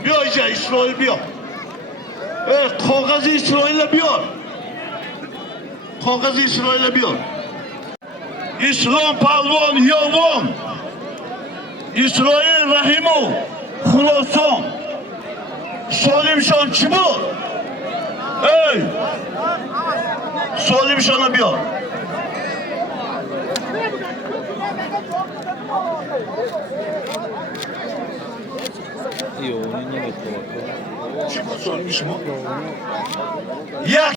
بیا اینجا اسرائیل بیا کاغذ اسرائیل بیار کاغذ اسرائیل بیار اسلام پهلوان یوم اسرائیل رحیمو خلاصان سالمشان چی بود سالمشان بیار چی بود سالمی شما؟ یک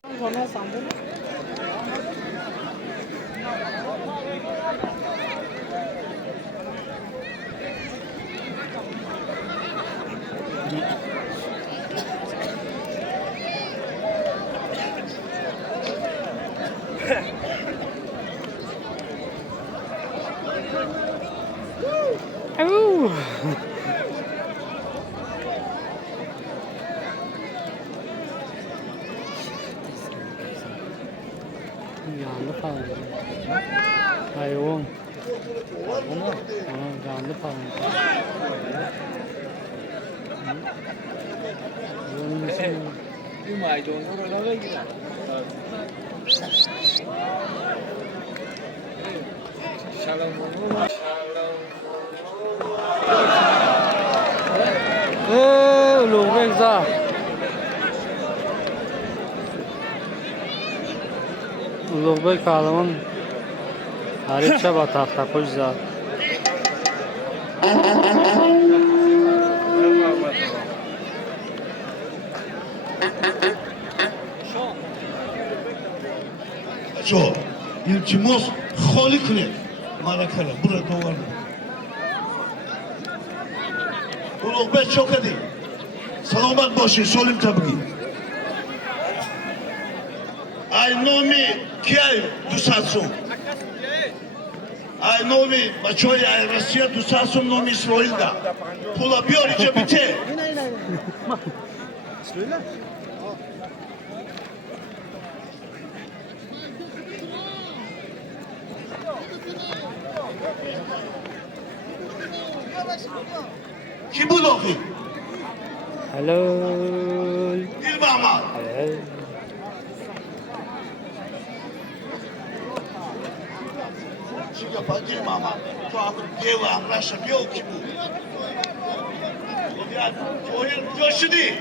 yandı falan. Hayvan. Yandı falan. Bir maydanoz oraya girer. Ulug'bek za. Ulug'bek pahlavon Arifcha ba taxtaqush za. Čo, iltimos xoli qiling. Malakala, bura to'g'ri. Ulug'bek cho'kadi. Salomat bo'shing, so'lim tabgi. Ay nomi kiyay 200 so'm. Ay nomi bachoy ay Rossiya 200 so'm nomi Isroilda. Pula biyor icha bite. Söyle. Kim bu dokun? Halol. Bir Mahmut. Halol. Çıkıyor bir Mahmut. Tu am deva amraşa yok ki bu. Ya oyun coşu değil.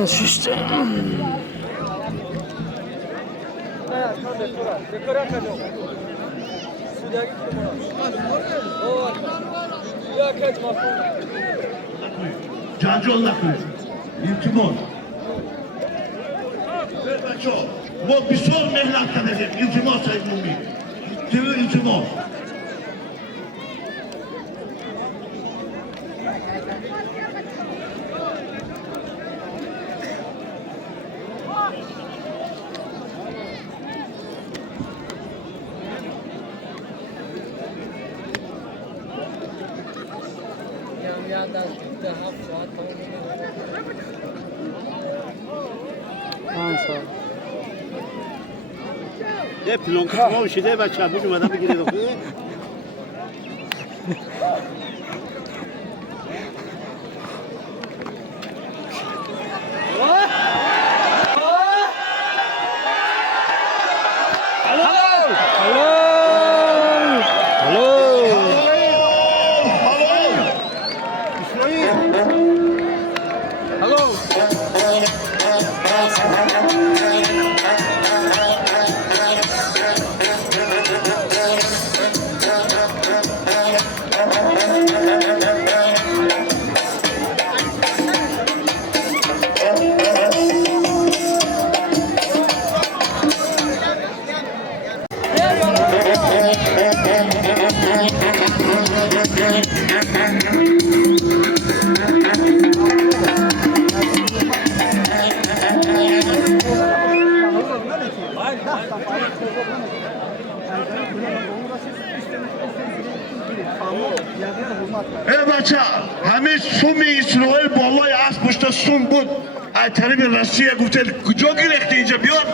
Ya şişte. Cancı İltimos. Ve bacı, bu bir son mehlat kadar. İltimos sayılmıyor. İltimos. Ansa. Ne pilon kısmı bir şey de ben çarpıcım adamı gidiyor. Ey bacı, همه سوم اسرائیل بالای اسب پشت سوم بود از طریق روسیه گفته کجا گرفته اینجا بیاد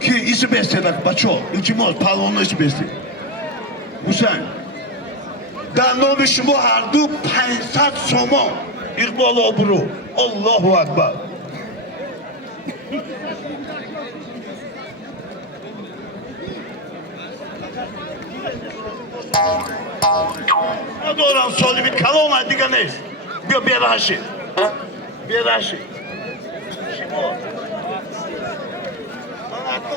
Ki isim besteler bacı, iltimos palonlu isim beste. Hüseyin. در نام شما هر دو 500 سومان اقبال آبرو الله اکبر ندارم سالمی کلام دیگه نیست بیا بیراشی بیراشی شما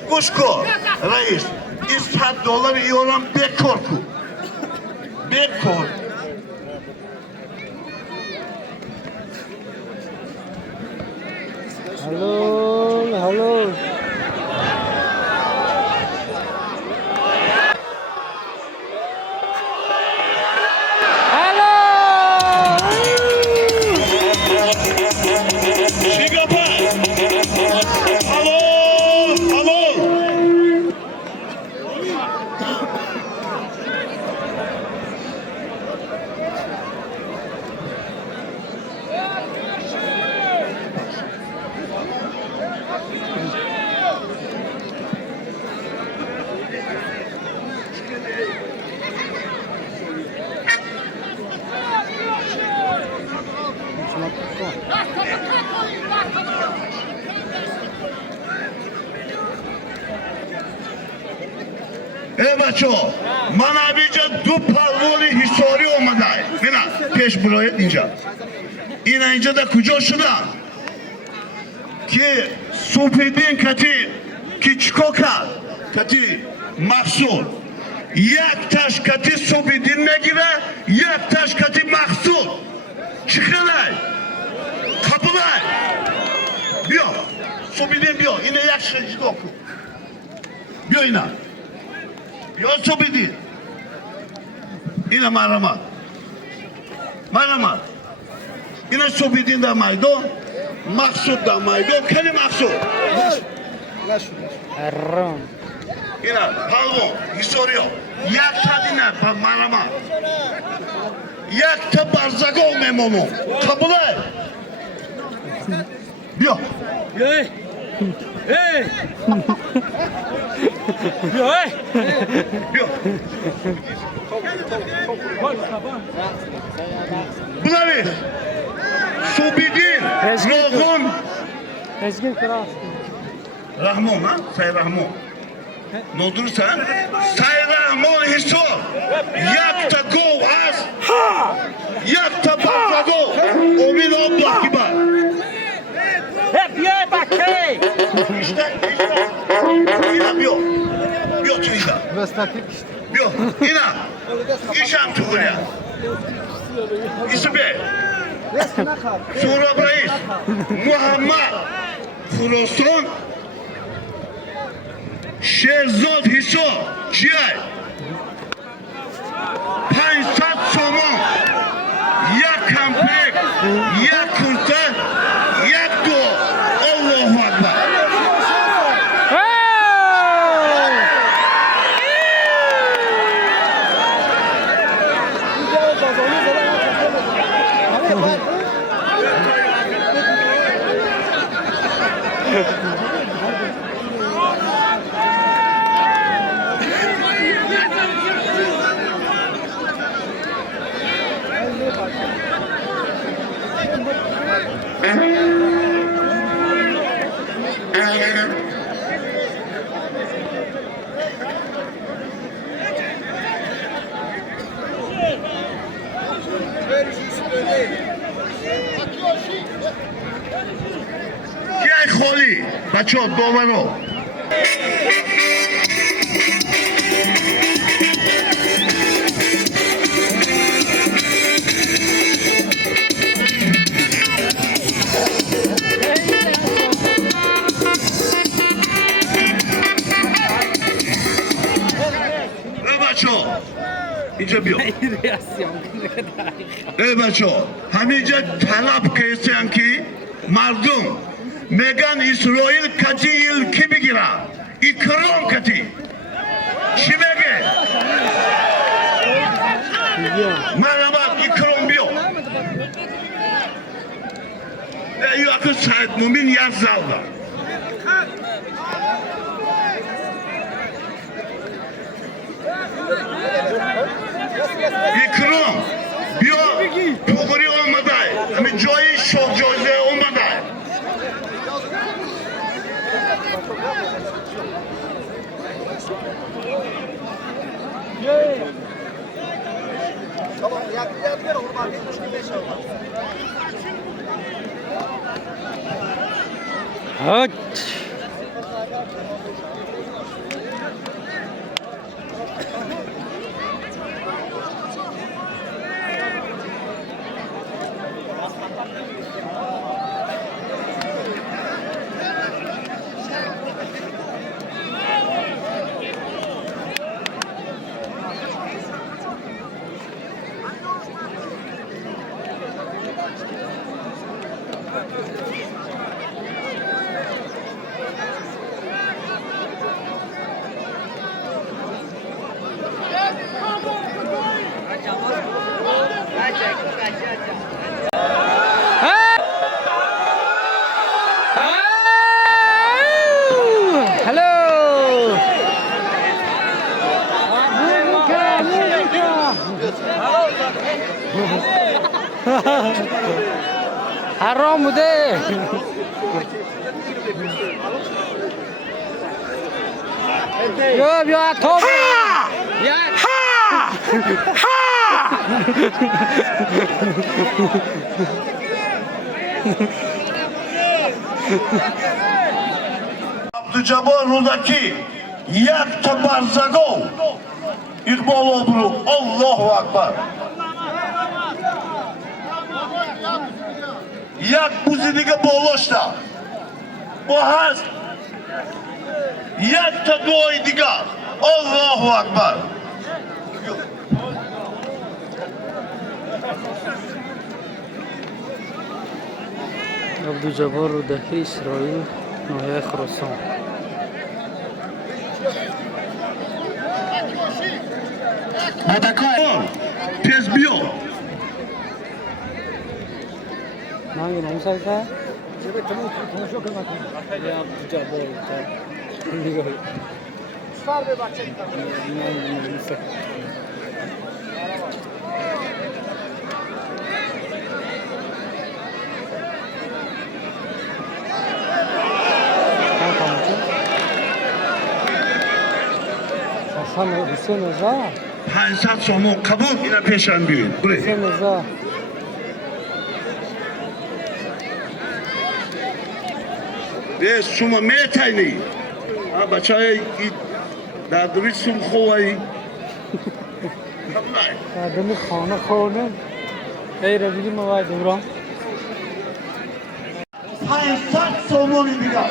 گوش کن رئیس این $100 ایران بکار کن بکن Halol, halol. بچه‌ها من اینجا دو پلوانی حساری اومده ببین پیش برایت اینجا اینجا در کجا شدن که سوپیدین کتی که چکو کرد کتی مقصود یک تاش کتی سوپیدین نگیره یک تاش کتی مقصود چی خیلی قبوله بیا سوپیدین بیا اینه یک شجید کن بیا اینا بیا سوپیدین اینه مرمت اینه سوپیدین در میدان مقصود در میدان کلی مقصود حرام اینا پلوان هیستوریا یک تا دینه با مرمت یک تا برزگاه میمونم قبوله بیا Ey! Ey! Ey! بیا بلوی سوبیدین روغون Ezgin kral. رحمان ها سای رحمان نودر سن سای رحمان حساب یک تا گو هست یک تا برزگاه امید آب کی بر Hep ye bakay! İşte İna bio. Bio tu ina. Bio ina. İşam tu buraya. İsmi. Sura Reis. Muhammed Khurasan Sherzod Hiso Ciyay 500 somon یک کمپک یک کرته یک دو الله اکبر Gel خالی بچه ها دومنو بچه ها اینجا بیا ای بچه ها همینجا طلب کردن که مردم میگن اسرائیل کتی کی بگیره اکرام کتی چی میگه مرحبت اکرام بیا ایو اکو سعید مومین یک زلده اکرام بیا توغری آمده همین جایی شاه جایزه آمده Hadi. حرام بوده بیا بیا تو Abdujabbar Rudaki yak tabarzagov İqbal Obru Allahu Akbar yak buzidiga boloshda bu has yak tadoidiga Allahu Akbar Abdujabbar Rudaki İsroil Noya Khorasan. Tez biyo Hangi namus ayta? Ya Abdujabbar. Hüseyin Rıza. 500 so'm qabul ina peshan biyo'yin. Hüseyin Rıza. Ve suma metayni. Ha bachaya dar durit sum khoyi. Adamı khona. Ey Rabbi mavay duran. 500 so'm idiga.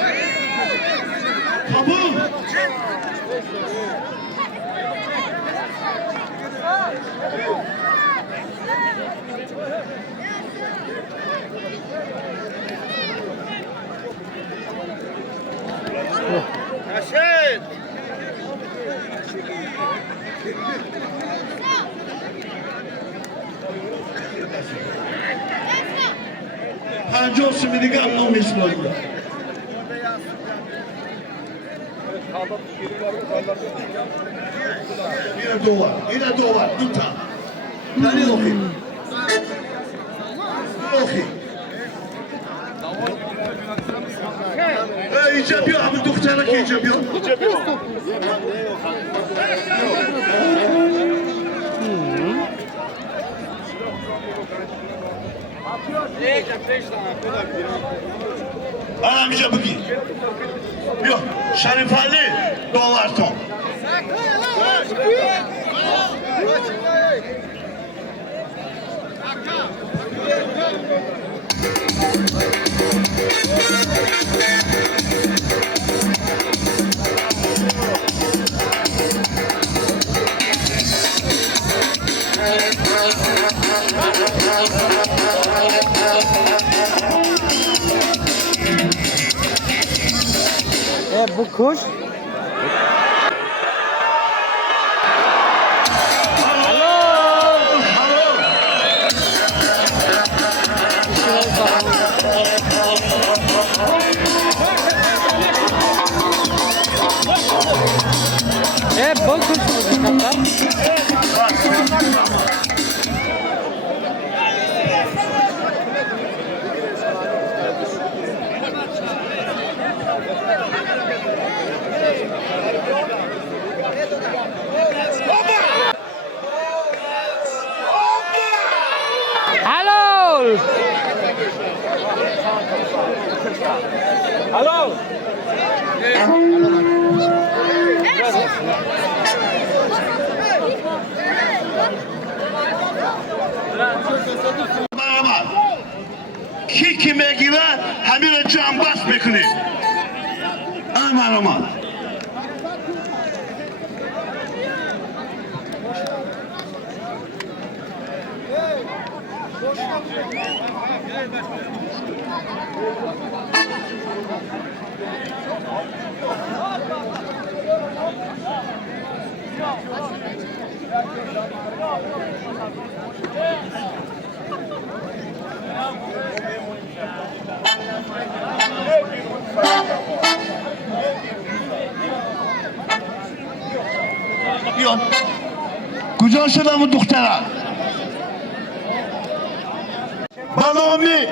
Qabul. Rashid. Panjo simidiga nom isloyda. Yine dolar, duta. Dani ohi. Ohi. İcab yok, abi doktora ki icab yok. İcab yok. Anam icabı ki. Yok, Şerif Ali dolar ton. Bu kuş. Bu kuş mu? Hello. Merhaba. Ki kime girer, hamile can bas bekli. Aman aman. Yok. Kuzey şuramı doktora. Balomi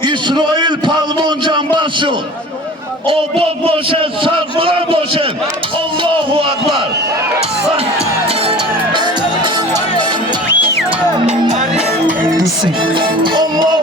İsrail Palvon Canbaşı. Obod boşen, sarfılan boşen. Allahu Akbar. میسی الله